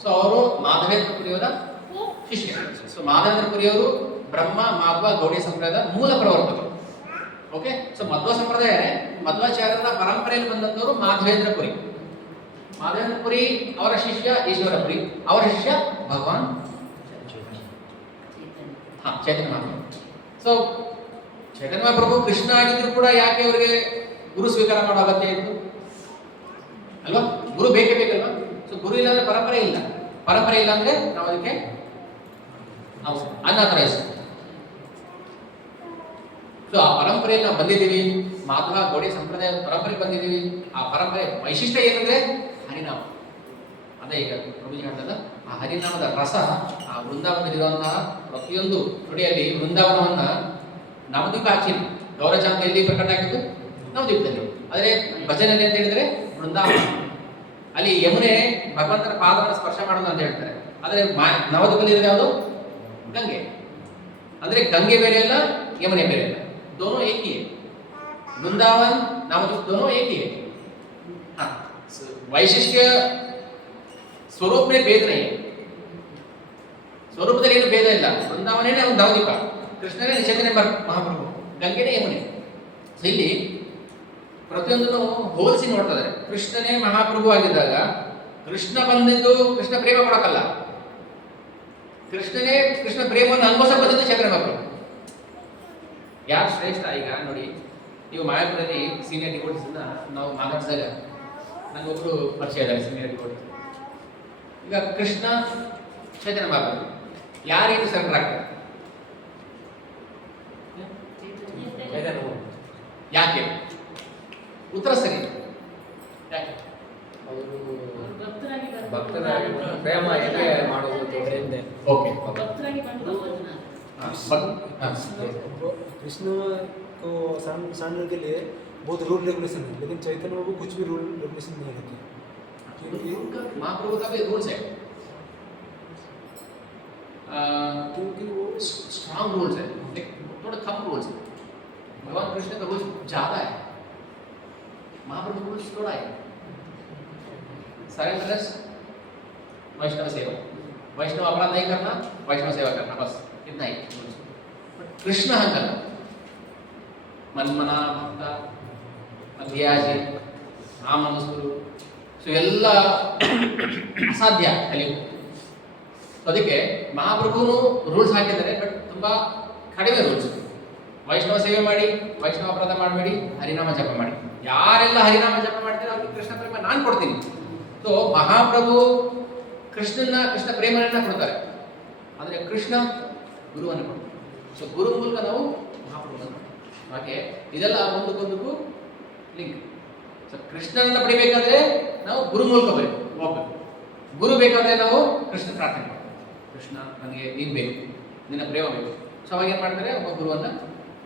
ಸೊ ಅವರು ಮಾಧವೇಂದ್ರ ಪುರಿಯವರ ಶಿಷ್ಯ. ಸೊ ಮಾಧವೇಂದ್ರ ಪುರಿಯವರು ಬ್ರಹ್ಮ ಮಾಧ್ವ ಗೌಡಿ ಸಂಪ್ರದಾಯದ ಮೂಲ ಪ್ರವರ್ತಕರು. ಓಕೆ. ಸೊ ಮಧ್ವ ಸಂಪ್ರದಾಯ ಮಧ್ವಾಚಾರ್ಯರ ಪರಂಪರೆಯಲ್ಲಿ ಬಂದಂತವರು ಮಾಧವೇಂದ್ರ ಪುರಿ. ಮಾಧವೇಂದ್ರ ಪುರಿ ಅವರ ಶಿಷ್ಯ ಈಶ್ವರಪುರಿ, ಅವರ ಶಿಷ್ಯ ಭಗವಾನ್ ಚೈತನ್ಯ ಮಹಾಪ್ರಭು. ಸೊ ಚೈತನ್ಯ ಮಹಾಪ್ರಭು ಕೃಷ್ಣ ಆಗಿದ್ರು ಕೂಡ ಯಾಕೆ ಅವರಿಗೆ ಗುರು ಸ್ವೀಕಾರ ಮಾಡೋ ಅಗತ್ಯ ಇತ್ತು ಅಲ್ವಾ? ಗುರು ಬೇಕೇ ಬೇಕಲ್ವಾ? ಸೊ ಗುರು ಇಲ್ಲ ಅಂದ್ರೆ ಪರಂಪರೆ ಇಲ್ಲ, ಪರಂಪರೆ ಇಲ್ಲ ಅಂದ್ರೆ ನಾವು ಅದಕ್ಕೆ ಅನಾಥರೈಸ್. ಸೊ ಆ ಪರಂಪರೆಯಲ್ಲಿ ನಾವು ಬಂದಿದ್ದೀವಿ, ಮಾಧ್ವ ಗೌಡಿ ಸಂಪ್ರದಾಯ ಪರಂಪರೆಗೆ ಬಂದಿದ್ದೀವಿ. ಆ ಪರಂಪರೆ ವೈಶಿಷ್ಟ್ಯ ಏನಂದ್ರೆ ಹರಿನಾಮ. ಅದೇ ಈಗ ಪ್ರಭುಜಿ ಹೇಳ್ತಲ್ಲ, ಆ ಹರಿನಾಮದ ರಸ ಆ ವೃಂದಾವನದಲ್ಲಿರುವಂತಹ ಪ್ರತಿಯೊಂದು ನುಡಿಯಲ್ಲಿ ವೃಂದಾವನವನ್ನ ನವದ್ವೀಪ ಹಾಕಿರಿ. ಗೌರಚಾಂದ್ ಎಲ್ಲಿ ಪ್ರಕಟ ಆಗಿದ್ದು? ನವದ್ವೀಪದಲ್ಲಿ. ಆದರೆ ಭಜನೆಯಲ್ಲಿ ಅಂತ ಹೇಳಿದ್ರೆ ವೃಂದಾವನ. ಅಲ್ಲಿ ಯಮುನೆ ಭಗವಂತನ ಪಾದವನ್ನು ಸ್ಪರ್ಶ ಮಾಡೋದು ಅಂತ ಹೇಳ್ತಾರೆ. ಆದರೆ ನವದ್ವೀಪದಲ್ಲಿ ಇರೋದು ಯಾವುದು? ಗಂಗೆ. ಅಂದ್ರೆ ಗಂಗೆ ಬೇರೆ ಅಲ್ಲ, ಯಮುನೆ ಬೇರೆ ಅಲ್ಲ, दोनों एक ही है. वृंदावन नवद्वीप दोनों एक ही है. हाँ, वैशिष्ट्य स्वरूप में भेद नहीं है. ಸ್ವರೂಪದಲ್ಲಿ ಏನು ಭೇದ ಇಲ್ಲ. ವೃಂದಾವನೇ ನವದ್ವೀಪ, ಕೃಷ್ಣನೇ ಚೈತನ್ಯ ಮಹಾಪ್ರಭು, ಗಂಗೆನೇ ಯಮುನೆ. ಇಲ್ಲಿ ಪ್ರತಿಯೊಂದನ್ನು ಹೋಲಿಸಿ ನೋಡ್ತಾ ಇದ್ದಾರೆ. ಕೃಷ್ಣನೇ ಮಹಾಪ್ರಭು ಆಗಿದ್ದಾಗ ಕೃಷ್ಣ ಬಂದಿದ್ದು ಕೃಷ್ಣ ಪ್ರೇಮ ಕೊಡಕ್ಕಲ್ಲ, ಕೃಷ್ಣನೇ ಕೃಷ್ಣ ಪ್ರೇಮವನ್ನು ಅನುಭವಿಸ ಬಂದಿದ್ದು ಚೈತನ್ಯ ಮಹಾಪ್ರಭು. ಯಾರು ಶ್ರೇಷ್ಠ? ಈಗ ನೋಡಿ, ನೀವು ಮಾಯಾಪುರದಲ್ಲಿ ಸೀನಿಯರ್ ಡಿವೋಟಿಸ್ನ ನಾವು ಮಾತಾಡ್ಸಿದಾಗ ನನಗೊಬ್ರು ಪರಿಚಯ ಇದ್ದಾರೆ ಸೀನಿಯರ್ ಡಿವೋಟಿಸ್. ಈಗ ಕೃಷ್ಣ ಚೈತನ್ಯ ಮಹಾಪ್ರಭು ಯಾರೇನು ಸರೆಂಡರ್ ಆಗ್ತಾರೆ? ಯಾಕೆ? ಉತ್ತರ ಸರಿ. ಯಾಕೆ? ಅವರು ಭಕ್ತರಾಗಿ ಪ್ರೇಮ ಹೇಗೆ ಮಾಡುವುದು ಪ್ರೇಮದೆ. ಓಕೆ. कृष्ण को सामने के लिए बहुत रूल रेगुलेशन है, लेकिन चैतन्य बाबू कुछ भी रूल रेगुलेशन नहीं रखते क्योंकि महाप्रभु का भी रूल्स है, क्योंकि वो स्ट्रॉन्ग रूल्स है, थोड़ा कम रूल्स है. भगवान कृष्ण का रूल्स ज़्यादा है, महाप्रभु रूल्स थोड़ा है. सरेंडरनेस, वैष्णव सेवा, वैष्णव अपराध नहीं करना, वैष्णव सेवा करना, बस इतना ही. कृष्ण हंगಲ್ಲ. ಮನ್ಮನ ಭಕ್ತ ಅಧ್ಯಾಜಿ ರಾಮನಸ್ಕರು, ಸೊ ಎಲ್ಲ ಅಸಾಧ್ಯ ಕಲಿಯುಗ. ಅದಕ್ಕೆ ಮಹಾಪ್ರಭುನು ರೂಲ್ಸ್ ಹಾಕಿದ್ದಾರೆ, ಬಟ್ ತುಂಬಾ ಕಡಿಮೆ ರೂಲ್ಸ್. ವೈಷ್ಣವ ಸೇವೆ ಮಾಡಿ, ವೈಷ್ಣವ ಅಪರಾಧ ಮಾಡಬೇಡಿ, ಹರಿನಾಮ ಜಪ ಮಾಡಿ. ಯಾರೆಲ್ಲ ಹರಿನಾಮ ಜಪ ಮಾಡ್ತಾರೆ ಅವ್ರಿಗೆ ಕೃಷ್ಣ ಪ್ರೇಮ ನಾನು ಕೊಡ್ತೀನಿ. ಸೊ ಮಹಾಪ್ರಭು ಕೃಷ್ಣ ಪ್ರೇಮನನ್ನ ಕೊಡ್ತಾರೆ, ಆದರೆ ಕೃಷ್ಣ ಗುರುವನ್ನು ಕೊಡ್ತಾರೆ. ಸೊ ಗುರು ಮೂಲಕ ನಾವು ಮಹಾಪ್ರಭುವನ್ನು ಮಾಡ್ತೀವಿ. ಹಾಗೆ ಇದೆಲ್ಲ ಒಂದಕ್ಕೊಂದಕ್ಕೂ ಲಿಂಕ್. ಸೊ ಕೃಷ್ಣನನ್ನ ಪಡಿಬೇಕಾದ್ರೆ ನಾವು ಗುರು ಮೂಲಕ ಹೋಗ್ಬೇಕು. ಗುರು ಬೇಕಾದ್ರೆ ನಾವು ಕೃಷ್ಣ ಪ್ರಾರ್ಥನೆ ಮಾಡ್ತೀವಿ, ಕೃಷ್ಣ ನನಗೆ ನೀನು ಬೇಕು, ನಿನ್ನ ಪ್ರೇಮ ಬೇಕು. ಸೊ ಅವಾಗ ಏನು ಮಾಡ್ತಾರೆ? ಒಬ್ಬ ಗುರುವನ್ನು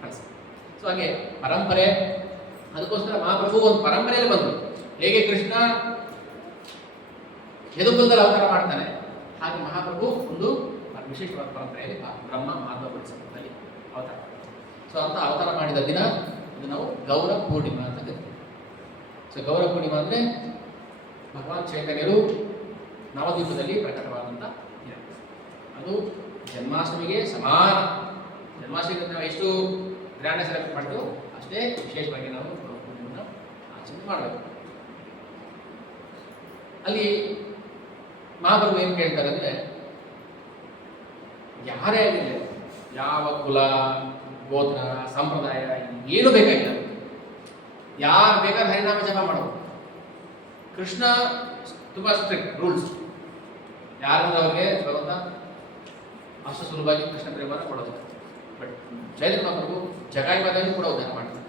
ಕಳಿಸ್ತಾರೆ. ಸೊ ಹಾಗೆ ಪರಂಪರೆ, ಅದಕ್ಕೋಸ್ಕರ ಮಹಾಪ್ರಭು ಒಂದು ಪರಂಪರೆಯಲ್ಲಿ ಬಂದರು. ಹೇಗೆ ಕೃಷ್ಣ ಯದುಕುಲದಲ್ಲಿ ಅವತಾರ ಮಾಡ್ತಾನೆ, ಹಾಗೆ ಮಹಾಪ್ರಭು ಒಂದು ವಿಶೇಷವಾದ ಪರಂಪರೆಯಲ್ಲಿ ಬ್ರಹ್ಮ ಮಾಧವ ಸಂಪ್ರದಾಯದಲ್ಲಿ ಅವತಾರ ಮಾಡ್ತಾರೆ. ಸೊ ಅಂತ ಅವತಾರ ಮಾಡಿದ ದಿನ ಇದು ನಾವು ಗೌರ ಪೂರ್ಣಿಮಾ ಅಂತ ಕರಿತೀವಿ. ಸೊ ಗೌರ ಪೂರ್ಣಿಮಾ ಅಂದರೆ ಭಗವಾನ್ ಚೈತನ್ಯರು ನವದ್ವೀಪದಲ್ಲಿ ಪ್ರಕಟವಾದಂಥ ದಿನ. ಅದು ಜನ್ಮಾಷ್ಟಮಿಗೆ ಸಮಾನ. ಜನ್ಮಾಷ್ಟಮಿಗೆ ನಾವು ಎಷ್ಟು ಗ್ರ್ಯಾಂಡ್ ಸೆಲೆಬ್ರೇಟ್ ಮಾಡ್ತೀವೋ ಅಷ್ಟೇ ವಿಶೇಷವಾಗಿ ನಾವು ಗೌರ ಪೂರ್ಣಿಮೆಯನ್ನು ಆಚರಣೆ ಮಾಡಬೇಕು. ಅಲ್ಲಿ ಮಹಾಪ್ರಭು ಏನು ಕೇಳ್ತಾರೆ ಅಂದರೆ, ಯಾರೇ ಆಗಿರಲಿ, ಯಾವ ಕುಲ ಗೋತ್ರ ಸಂಪ್ರದಾಯ ಏನು ಬೇಕಾಗಿಲ್ಲ, ಯಾರು ಬೇಕಾದ್ರೆ ಹರಿನಾಮ ಜಪ ಮಾಡೋದು. ಕೃಷ್ಣ ತುಂಬಾ ಸ್ಟ್ರಿಕ್ಟ್ ರೂಲ್ಸ್. ಯಾರು ಅವ್ರಿಗೆ ಭಗವಂತ ಅಷ್ಟು ಸುಲಭವಾಗಿ ಕೃಷ್ಣ ಪ್ರೇಮನ ಕೊಡೋದಿಲ್ಲ. ಬಟ್ ಚೈತನ್ಯ ಮಹಾಪ್ರಭು ಜಗಾಯಿ ಬಾದಾಗಿ ಕೂಡ ಉದ್ಧಾರ ಮಾಡ್ತಾರೆ.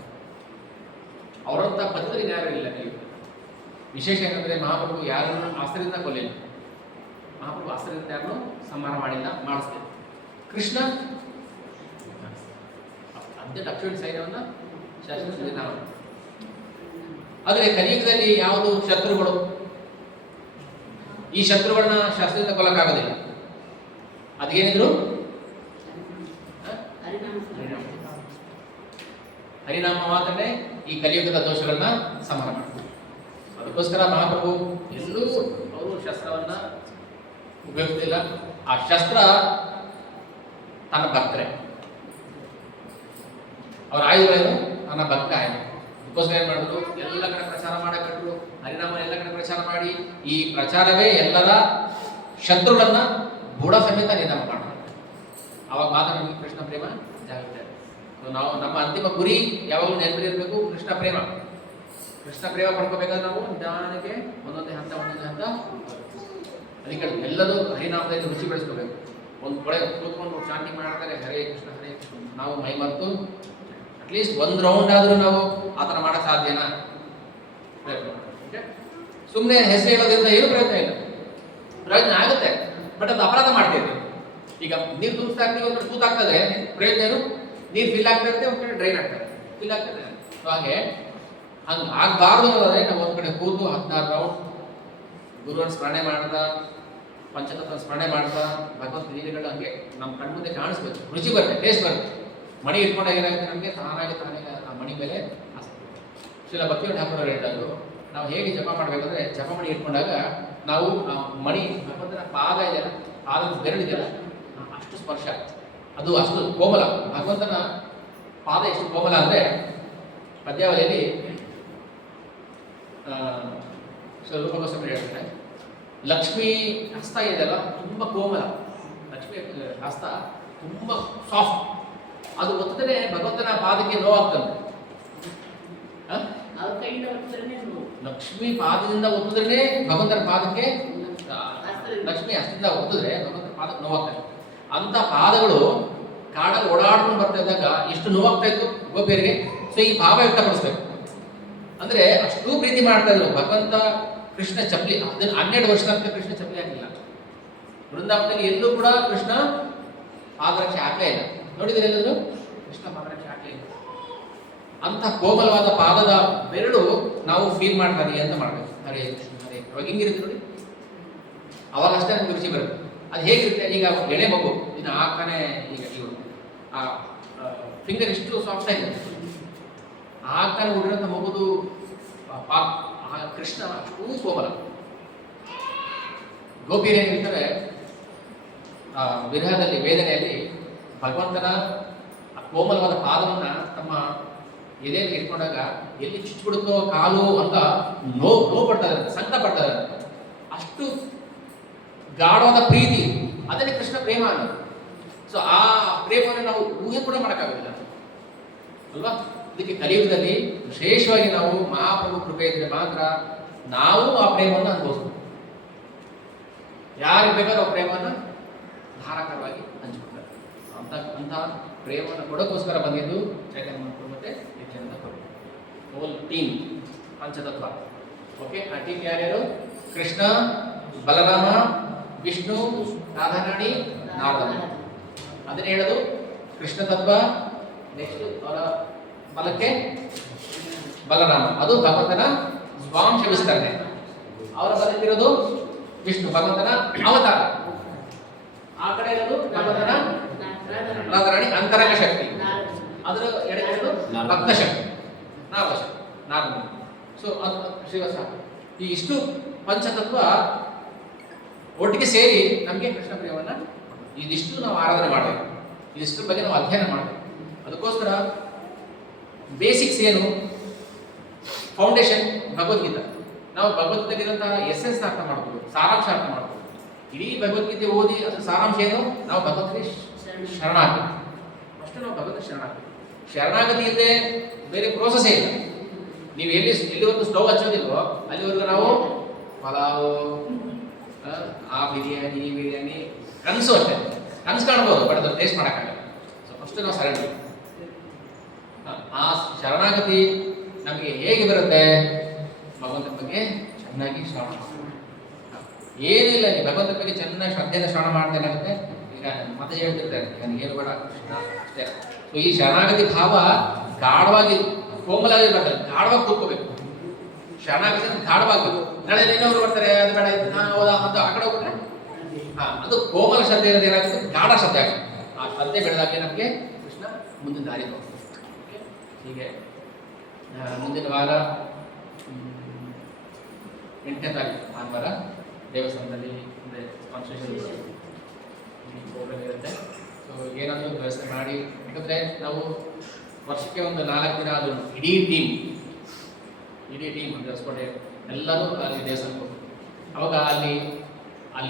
ಅವರಂತ ಬದ್ಧರಿಗೆ ಯಾರು ಇಲ್ಲ ಕಲಿಯುಗ. ವಿಶೇಷ ಏನಂದ್ರೆ ಮಹಾಪ್ರಭು ಯಾರನ್ನು ಆಸ್ತ್ರದಿಂದ ಕೊಲ್ಲಿಲ್ಲ. ಮಹಾಪ್ರಭು ಆಸ್ತ್ರದಿಂದ ಯಾರನ್ನು ಸಂಹಾರ ಮಾಡಿಲ್ಲ, ಮಾಡಿಸ್ಲಿಲ್ಲ. ಕೃಷ್ಣ ಅತ್ಯಂತ ಅಕ್ಷರ ಸೈನ್ಯವನ್ನ ಶಾಸನ. ಆದರೆ ಕಲಿಯುಗದಲ್ಲಿ ಯಾವುದು ಶತ್ರುಗಳು, ಈ ಶತ್ರುಗಳನ್ನ ಶಾಸ್ತ್ರದಿಂದ ಕೊಲ್ಲಕ್ಕಾಗೋದಿಲ್ಲ. ಅದೇನಿದ್ರು ಹರಿನಾಮ ಮಾತ್ರನೇ ಈ ಕಲಿಯುಗದ ದೋಷಗಳನ್ನ ಸಂಹಾರ ಮಾಡ್ತಾರೆ. ಅದಕ್ಕೋಸ್ಕರ ಮಹಾಪ್ರಭು ಎಲ್ಲೂ ಅವರು ಶಸ್ತ್ರವನ್ನ ಉಪಯೋಗಿಸ್ತಿಲ್ಲ. ಆ ಶಸ್ತ್ರ ತನ್ನ ಭಕ್ತರೇ, ಅವರ ಆಯುಧಗಳೇನು ತನ್ನ ಭಕ್ತ ಆಯ್ತು. ಅದಕ್ಕೋಸ್ಕರ ಏನ್ ಮಾಡಿದ್ರು, ಎಲ್ಲ ಕಡೆ ಪ್ರಚಾರ ಮಾಡಕಟ್ರು. ಹರಿನಾಮ ಎಲ್ಲ ಕಡೆ ಪ್ರಚಾರ ಮಾಡಿ ಈ ಪ್ರಚಾರವೇ ಎಲ್ಲರ ಶತ್ರುಗಳನ್ನ ಬುಡ ಸಮೇತ ನಿಧನ ಮಾಡೋಣ. ಅವಾಗ ಮಾತ್ರ ನಮಗೆ ಕೃಷ್ಣ ಪ್ರೇಮ ಜಾಗೃತಿ. ನಾವು ನಮ್ಮ ಅಂತಿಮ ಗುರಿ ಯಾವಾಗಲೂ ನೆನಪಿರಬೇಕು, ಕೃಷ್ಣ ಪ್ರೇಮ. ಕೃಷ್ಣ ಪ್ರೇಮ ಪಡ್ಕೋಬೇಕಾದ್ರೆ ನಾವು ನಿಧಾನಕ್ಕೆ ಒಂದೊಂದೇ ಹಂತ ಅದಕ್ಕೆ ಎಲ್ಲರೂ ಹರಿನಾಮದಲ್ಲಿ ರುಚಿ ಬೆಳೆಸ್ಕೋಬೇಕು. ಒಂದು ಕಡೆ ಕೂತ್ಕೊಂಡು ಚಾಂಟಿಂಗ್ ಮಾಡ್ತಾರೆ ಹರೇ ಕೃಷ್ಣ ಹರೇ ಕೃಷ್ಣ, ನಾವು ಮೈ ಮರೆತು ಅಟ್ಲೀಸ್ಟ್ ಒಂದು ರೌಂಡ್ ಆದ್ರೂ ನಾವು ಆ ಥರ ಮಾಡಕ್ ಸಾಧ್ಯನಾ? ಸುಮ್ಮನೆ ಹೆಸರು ಹೇಳೋದ್ರಿಂದ ಏನು ಪ್ರಯತ್ನ ಇಲ್ಲ. ಪ್ರಯೋಜನ ಆಗುತ್ತೆ, ಬಟ್ ಅದು ಅಪರಾಧ ಮಾಡ್ತೀವಿ. ಈಗ ನೀರು ತುಂಬಿಸ್ತಾ ಇರ್ತೀವಿ, ಒಂದು ಕಡೆ ತೂತಾಗ್ತದೆ, ಪ್ರಯೋಜನ ಏನು? ನೀರು ಫಿಲ್ ಆಗ್ತಾ ಇರುತ್ತೆ, ಒಂದು ಕಡೆ ಡ್ರೈನ್ ಆಗ್ತದೆ, ಫಿಲ್ ಆಗ್ತದೆ. ಹಾಗೆ ಹಂಗೆ ಆಗಬಾರ್ದು ಅನ್ನೋದಾದ್ರೆ ನಾವು ಒಂದು ಕಡೆ ಕೂತು 16 ರೌಂಡ್ ಗುರುವನ್ನ ಸ್ಮರಣೆ ಮಾಡ್ತಾ, ಪಂಚತತ್ವ ಸ್ಮರಣೆ ಮಾಡ್ತಾ, ಭಗವಂತ ಲೀಲೆಗಳು ಹಂಗೆ ನಮ್ಮ ಕಣ್ಮುಂದೆ ಕಾಣಿಸ್ಬೇಕು. ರುಚಿ ಬರುತ್ತೆ, ಟೇಸ್ಟ್ ಬರುತ್ತೆ. ಮಣಿ ಇಟ್ಕೊಂಡಾಗ ಏನಾಗುತ್ತೆ, ನಮಗೆ ತಾನಾಗಿ ಆ ಮಣಿ ಮೇಲೆ ಶಿಲ ಭಕ್ತಿಯನ್ನು ಠಾಕೂರ್ ಹೇಳಿದ್ರು, ನಾವು ಹೇಗೆ ಜಪ ಮಾಡಬೇಕಂದ್ರೆ ಜಪ ಮಣಿ ಇಟ್ಕೊಂಡಾಗ ನಾವು ಮಣಿ ಭಗವಂತನ ಪಾದ ಇದೆಯಲ್ಲ, ಪಾದದ ಬೆರಳಿದೆಯಲ್ಲ, ಅಷ್ಟು ಸ್ಪರ್ಶ, ಅದು ಅಷ್ಟು ಕೋಮಲ. ಭಗವಂತನ ಪಾದ ಎಷ್ಟು ಕೋಮಲ ಅಂದ್ರೆ ಪದ್ಯಾವಳಿಯಲ್ಲಿ ರೂಪ ಗೋಸ್ವಾಮಿ ಹೇಳ್ತಾರೆ, ಲಕ್ಷ್ಮೀ ಹಸ್ತ ಇದೆಯಲ್ಲ ತುಂಬಾ ಕೋಮಲ, ಲಕ್ಷ್ಮೀ ಹಸ್ತ ತುಂಬಾ ಸಾಫ್ಟ್. ಅದು ಒತ್ತದೇ ಭಗವಂತನ ಪಾದಕ್ಕೆ ನೋವಾಗ್ತದೆ. ಲಕ್ಷ್ಮೀ ಪಾದದಿಂದ ಒತ್ತಿದ್ರೆ ಭಗವಂತನ ಪಾದಕ್ಕೆ, ಲಕ್ಷ್ಮೀ ಹಸ್ತದಿಂದ ಒತ್ತಿದ್ರೆ ಭಗವಂತನ ಪಾದಕ್ಕೆ ನೋವಾಗ್ತದೆ. ಅಂತ ಪಾದಗಳು ಕಾಡಲ್ಲಿ ಓಡಾಡ್ಕೊಂಡು ಬರ್ತಾ ಇದ್ದಾಗ ಎಷ್ಟು ನೋವಾಗ್ತಾ ಇತ್ತು ಗೋಪಿಯರಿಗೆ. ಸೊ ಈ ಭಾವ ವ್ಯಕ್ತಪಡಿಸ್ಬೇಕು. ಅಂದ್ರೆ ಅಷ್ಟು ಪ್ರೀತಿ ಮಾಡ್ತಾ ಇದ್ರು ಭಗವಂತ. ಕೃಷ್ಣ ಚಪ್ಪಲಿ, ಅದನ್ನ 12 ವರ್ಷದ ಕೃಷ್ಣ ಚಪ್ಪಲಿ ಹಾಕಿಲ್ಲ. ವೃಂದಾವನದಲ್ಲಿ ಎಲ್ಲೂ ಕೂಡ ಕೃಷ್ಣ ಪಾದರಕ್ಷೆ ಹಾಕಲೇ ಇಲ್ಲ. ನೋಡಿದ್ರೆ ಎಲ್ಲರೂ ಕೃಷ್ಣ ಪಾದರಕ್ಷೆ ಹಾಕಲೇ ಇಲ್ಲ. ಅಂತ ಕೋಮಲವಾದ ಪಾದದ ಬೆರಳು ನಾವು ಫೀಲ್ ಮಾಡ್ತಾರೆ ಅಂತ ಮಾಡ್ಬೇಕು. ಹರೇ ಕೃಷ್ಣ ಹರೇ ಅವಾಗ ಹಿಂಗಿರುತ್ತೆ ನೋಡಿ, ಅವಾಗ ಅಷ್ಟೇ ನಮ್ಗೆ ರುಚಿ ಬರುತ್ತೆ. ಅದು ಹೇಗಿರುತ್ತೆ, ಈಗ ಎಳೆ ಮಗು ಇನ್ನು ಹಾಕ್ತಾನೆ, ಈಗ ಇವರು ಆ ಫಿಂಗರ್ ಎಷ್ಟು ಸಾಫ್ಟ್ ಆಗಿದೆ, ಆಗ್ತಾನೆ ಹುಟ್ಟಿರೋಂಥ ಮಗುದು ಕೃಷ್ಣ ಅಷ್ಟೂ ಕೋಮಲ. ಗೋಪಿಯರು ಏನ್ ಹೇಳ್ತಾರೆ, ವಿರಹದಲ್ಲಿ ವೇದನೆಯಲ್ಲಿ ಭಗವಂತನ ಕೋಮಲವಾದ ಪಾದವನ್ನ ತಮ್ಮ ಎದೆಯಲ್ಲಿ ಇಟ್ಕೊಂಡಾಗ ಎಲ್ಲಿ ಚುಚ್ಚಿಬಿಡುತ್ತೋ ಕಾಲು ಅಂತ ನೋವು ಪಡ್ತಾ ಇದ್ದಾರೆ, ಸಂಕಟ ಪಡ್ತಾ ಇದ್ದಾರೆ. ಅಷ್ಟು ಗಾಢವಾದ ಪ್ರೀತಿ, ಅದನ್ನೇ ಕೃಷ್ಣ ಪ್ರೇಮ ಅನ್ನೋದು. ಸೊ ಆ ಪ್ರೇಮವನ್ನು ನಾವು ಊಹೆ ಕೂಡ ಮಾಡೋಕ್ಕಾಗೋದಿಲ್ಲ ಅಲ್ವಾ. ಅದಕ್ಕೆ ಕಲಿಯುಗದಲ್ಲಿ ವಿಶೇಷವಾಗಿ ನಾವು ಮಹಾಪ್ರಭು ಕೃಪೆ ಇದ್ರೆ ಮಾತ್ರ ನಾವು ಆ ಪ್ರೇಮವನ್ನು ಅನುಭವಿಸ್ಬೇಕು. ಯಾರಿಗೆ ಬೇಕಾದ್ರೂ ಆ ಪ್ರೇಮವನ್ನು ಧಾರಾಕಾರವಾಗಿ ಹಂಚ್ಕೊಳ್ತಾರೆ. ಅಂತ ಪ್ರೇಮವನ್ನು ಕೊಡೋಕ್ಕೋಸ್ಕರ ಬಂದಿದ್ದು ಚೈತನ್ಯ ಮಹಾಪ್ರಭು ಮತ್ತೆ ನಿತ್ಯಾನಂದ ಪ್ರಭು, ಹೋಲ್ ಟೀಮ್ ಪಂಚತತ್ವ. ಓಕೆ, ಆ ಟೀಮ್ ಯಾರ್ಯಾರು? ಕೃಷ್ಣ, ಬಲರಾಮ, ವಿಷ್ಣು, ರಾಧಾರಾಣಿ, ನಾರದ. ಅದನ್ನ ಹೇಳೋದು ಕೃಷ್ಣ ತತ್ವ. ನೆಕ್ಸ್ಟ್ ಅವರ ಬಲಕ್ಕೆ ಬಲರಾಮ, ಅದು ಭಗವಂತನ ಸ್ವಾಂಶ ವಿಸ್ತರಣೆ. ಅವರ ಬಲಕ್ಕಿರೋದು ವಿಷ್ಣು, ಭಗವಂತನ ಅವತಾರ. ಆ ಕಡೆ ಇರೋದು ಭಗವಂತನ ರಾಧಾರಾಣಿ ಅಂತರಂಗ ಶಕ್ತಿ. ಅದರ ಎಡಗಿರೋದು ಭಕ್ತ ಶಕ್ತಿ, ನಾರದ ಶಕ್ತಿ, ನಾರದ. ಸೊ ಅದು ಶ್ರೀವತ್ಸ. ಈ ಇಷ್ಟು ಪಂಚತತ್ವ ಒಟ್ಟಿಗೆ ಸೇರಿ ನಮಗೆ ಕೃಷ್ಣ ಪ್ರೇಮವನ್ನು ಇದಿಷ್ಟು ನಾವು ಆರಾಧನೆ ಮಾಡಬೇಕು. ಇದಿಷ್ಟರ ಬಗ್ಗೆ ನಾವು ಅಧ್ಯಯನ ಮಾಡಬೇಕು. ಅದಕ್ಕೋಸ್ಕರ ಬೇಸಿಕ್ಸ್ ಏನು, ಫೌಂಡೇಶನ್ ಭಗವದ್ಗೀತಾ. ನಾವು ಭಗವದ್ಗೀತೆಗಿರುವಂತಹ ಎಸೆನ್ಸ್ ಅರ್ಥ ಮಾಡ್ಬೋದು, ಸಾರಾಂಶ ಅರ್ಥ ಮಾಡ್ಬೋದು. ಇಡೀ ಭಗವದ್ಗೀತೆ ಓದಿ ಅದ್ರ ಸಾರಾಂಶ ಏನು, ನಾವು ಭಗವದ್ಗೀತೆ ಶರಣಾಗತಿ. ಅಷ್ಟು ನಾವು ಭಗವದ್ಗೀತೆ ಶರಣಾಗತಿ ಇಲ್ಲದೆ ಬೇರೆ ಪ್ರೋಸೆಸ್ಸೇ ಇಲ್ಲ. ನೀವು ಎಲ್ಲಿವರೆಗೂ ಸ್ಟವ್ ಹಚ್ಚೋದಿಲ್ವೋ ಅಲ್ಲಿವರೆಗೂ ನಾವು ಪಲಾವು, ಆ ಬಿರಿಯಾನಿ ಈ ಬಿರಿಯಾನಿ ಕನಸು ಅಷ್ಟೇ. ಕನಸು ಕಾಣ್ಬೋದು, ಬಟ್ ಅದು ಟೇಸ್ಟ್ ಮಾಡೋಕ್ಕಾಗಲ್ಲ. ಸೊ ಫಸ್ಟ್ ನಾವು ಶರಣ, ಆ ಶರಣಾಗತಿ ನಮಗೆ ಹೇಗೆ ಬರುತ್ತೆ? ಭಗವಂತನ ಬಗ್ಗೆ ಚೆನ್ನಾಗಿ ಶ್ರವಣ ಮಾಡಬೇಕು. ಏನಿಲ್ಲ, ನೀವು ಭಗವಂತನ ಬಗ್ಗೆ ಚೆನ್ನಾಗಿ ಶ್ರದ್ಧೆಯಿಂದ ಶ್ರವಣ ಮಾಡ್ತೇನಾಗುತ್ತೆ. ಈಗ ಮತ್ತೆ ಹೇಳ್ತಿರ್ತಾರೆ, ನನಗೇನು ಬೇಡ ಕೃಷ್ಣ ಅಷ್ಟೇ. ಸೊ ಈ ಶರಣಾಗತಿ ಭಾವ ಗಾಢವಾಗಿ ಕೋಮಲಾಗಿರ್ಬೇಕಾದ್ರೆ ಗಾಢವಾಗಿ ಕೂತ್ಕೋಬೇಕು. ಶರಣಾಗತಿ ಗಾಢವಾಗಬೇಕು. ನಾಳೆ ಇನ್ನೊಬ್ರು ಬರ್ತಾರೆ, ಅದು ಬೇಡ ಇದು ಹೌದಾ ಅಂತ ಆ ಕಡೆ ಹೋಗ್ಬಿಟ್ರೆ ಅದು ಕೋಮಲ ಶ್ರದ್ಧೆ ಇರೋದು ಏನಾಗುತ್ತೆ, ಗಾಢ ಶ್ರದ್ಧೆ ಆಗುತ್ತೆ. ಆ ಶ್ರದ್ಧೆ ಬೆಳೆದಾಗೆ ನಮಗೆ ಕೃಷ್ಣ ಮುಂದಿನ ದಾರಿ ತೋರಿಸ್ತಾರೆ. ಹೀಗೆ ಮುಂದಿನ ವಾರ 8ನೇ ತಾರೀಕು ಭಾನುವಾರ ದೇವಸ್ಥಾನದಲ್ಲಿ ಅಂದರೆ ಕಾನ್ಸ್ಟಿಟ್ಯೂಷನ್ ಪ್ರೋಗ್ರಾಮ್ ಇರುತ್ತೆ. ಸೊ ಏನಾದರೂ ವ್ಯವಸ್ಥೆ ಮಾಡಿ, ಯಾಕಂದರೆ ನಾವು ವರ್ಷಕ್ಕೆ ಒಂದು 4 ದಿನ ಆದರೂ ಇಡೀ ಟೀಮ್ ಅಂದರೆ ಹೊಸಕೋಟೆ ಎಲ್ಲರೂ ಅಲ್ಲಿ ದೇವಸ್ಥಾನಕ್ಕೆ ಹೋಗ್ತೀವಿ. ಅವಾಗ ಅಲ್ಲಿ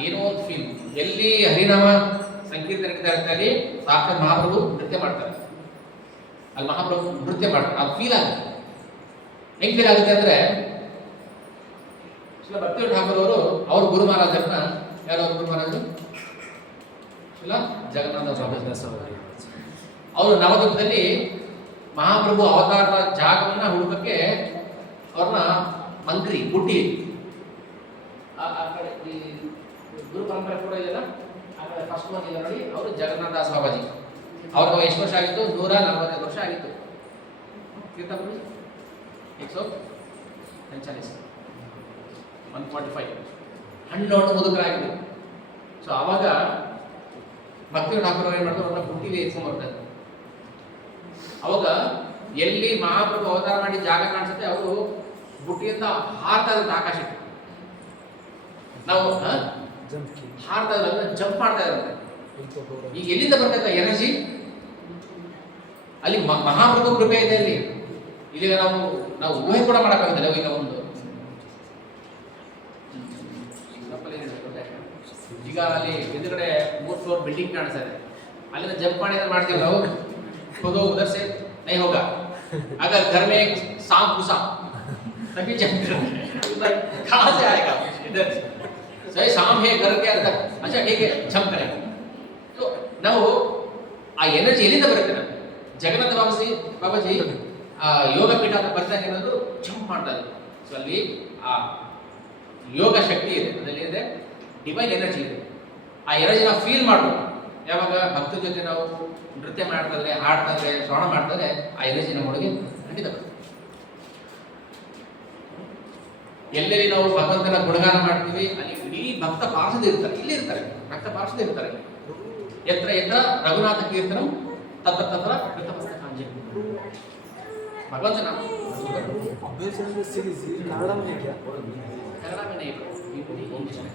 ಏನೋ ಒಂದು ಫೀಲ್, ಎಲ್ಲಿ ಹರಿನಾಮ ಸಂಕೀರ್ತನೆ ನಡೀತಾ ಇರ್ತಾರೆ, ಸಾಕ್ಷಾತ್ ಮಹಾಪ್ರಭು ನೃತ್ಯ ಮಾಡ್ತಾರೆ. ಅಲ್ಲಿ ಮಹಾಪ್ರಭು ನೃತ್ಯ ಮಾಡ್ತಾರೆ, ಅದು ಫೀಲ್ ಆಗುತ್ತೆ. ಹೆಂಗೆ ಫೀಲ್ ಆಗುತ್ತೆ ಅಂದರೆ, ಶ್ರೀಲ ಭಕ್ತಿ ಠಾಕೂರ್ ಅವರು ಅವ್ರ ಗುರು ಮಹಾರಾಜರನ್ನ, ಯಾರು ಅವ್ರ ಗುರು ಮಹಾರಾಜರು? ಶ್ರೀಲ ಜಗನ್ನಾಥ ಸ್ವಾಮಿ. ಅವರು ನವದ್ವೀಪದಲ್ಲಿ ಮಹಾಪ್ರಭು ಅವತಾರದ ಜಾಗವನ್ನ ಹುಡುಕಕ್ಕೆ ಅವ್ರನ್ನ ಮಂತ್ರಿ ಬುಟ್ಟಿ ಆ ಕಡೆ ಈ ಗುರು ಪರಂಪರೆ ಕೂಡ ಇದೆಯಲ್ಲ, ಆ ಕಡೆ ಫಸ್ಟ್ ಮಂದಿ ನೋಡಿ, ಅವರು ಜಗನ್ನಾಥ ದಾಸ್ ಬಾಬಾಜಿ. ಅವ್ರಿಗೆ ಎಷ್ಟು ವರ್ಷ ಆಗಿತ್ತು? 145 ವರ್ಷ ಆಗಿತ್ತು. ಕೀರ್ತಪುರಿ 145 ಹಣ್ಣು ಮುದುಕರಾಗಿದ್ದು. ಸೊ ಆವಾಗ ಭಕ್ತಿ ಠಾಕೂರ್ ಏನು ಮಾಡ್ತಾರೆ, ಅವ್ರನ್ನ ಬುಟ್ಟಿಲಿ ಎತ್ಕೊಂಡ್ ಬರ್ತಾರೆ. ಅವಾಗ ಎಲ್ಲಿ ಮಹಾಪ್ರಭು ಅವತಾರ ಮಾಡಿ ಜಾಗ ಕಾಣಿಸುತ್ತೆ, ಅವರು ಬುಟ್ಟಿಯಿಂದ ಹಾರ್ತಾ ಇರುತ್ತೆ ಆಕಾಶಕ್ಕೆ. ನಾವು ಹಾರ್ತಾ ಇದ್ರೆ ಜಂಪ್ ಮಾಡ್ತಾ ಇರುತ್ತೆ. ಈಗ ಎಲ್ಲಿಂದ ಬರ್ತೈತೆ ಎನರ್ಜಿ? ಅಲ್ಲಿ ಮಹಾಪ್ರಭು ಕೃಪೆ ಇದೆ. ಅಲ್ಲಿ ಈಗ ನಾವು ಊಹೆ ಕೂಡ ಮಾಡೋಕ್ಕಾಗುತ್ತಲ್ಲ. ಈಗ ಒಂದು ಈಗ ಅಲ್ಲಿ ಎದುರುಗಡೆ 3 ಫ್ಲೋರ್ ಬಿಲ್ಡಿಂಗ್ ಕಾಣಿಸ್ತಾ ಇದೆ, ಅಲ್ಲಿಂದ ಜಂಪ್ ಮಾಡಿ ಮಾಡ್ತೀವಿ ನಾವು. खुद उधर से नहीं होगा, अगर घर में एक सांप घुसा तभी जंप करेंगे, कहाँ से आएगा? इधर सही सांप है घर के अंदर, अच्छा ठीक है जंप करेंगे. तो ನಾವು ಆ ಎನರ್ಜಿ ಎಲ್ಲಿಂದ ಬರುತ್ತೆ? ನಾವು ಜಗನ್ನಾಥ ಬಾಬಾಜಿ ಯೋಗ ಪೀಠ ಅಂತ ಬರ್ತಾರೆ, ಏನಾದ್ರು ಜಂಪ್ ಮಾಡ್ತಾರೆ. ಸೊ ಅಲ್ಲಿ ಆ ಯೋಗ ಶಕ್ತಿ ಇದೆ, ಅದರಲ್ಲಿ ಇದೆ ಡಿವೈನ್ ಎನರ್ಜಿ ಇದೆ. ಆ ಎನರ್ಜಿ ನಾವು ಫೀಲ್ ಮಾಡಬೇಕು. ಯಾವಾಗ ಭಕ್ತರ ಜೊತೆ ನಾವು ನೃತ್ಯ ಮಾಡ್ತಾರೆ, ಹಾಡ್ತಾರೆ, ಶ್ರವಣ ಮಾಡ್ತಾರೆ, ಆ ಎನರ್ಜಿ ನಮ್ಮೊಳಗೆ ಖಂಡಿತ ಬರುತ್ತೆ. ಎಲ್ಲೆಲ್ಲಿ ನಾವು ಭಗವಂತನ ಗುಣಗಾನ ಮಾಡ್ತೀವಿ, ಅಲ್ಲಿ ಇಡೀ ಭಕ್ತ ಪಾರ್ಷದ ಇರ್ತಾರೆ, ಇಲ್ಲಿ ಇರ್ತಾರೆ, ಭಕ್ತ ಪಾರ್ಷದ ಇರ್ತಾರೆ. ಎತ್ರ ಎತ್ರ ರಘುನಾಥ ಕೀರ್ತನಂ ತತ್ರ ತತ್ರ ಕೃತಮಸ್ತಕಾಂಜಲಿ. भगवान नाम सीरीज कन्नड़ा में है क्या? कन्नड़ा में नहीं, हिंदी इंग्लिश में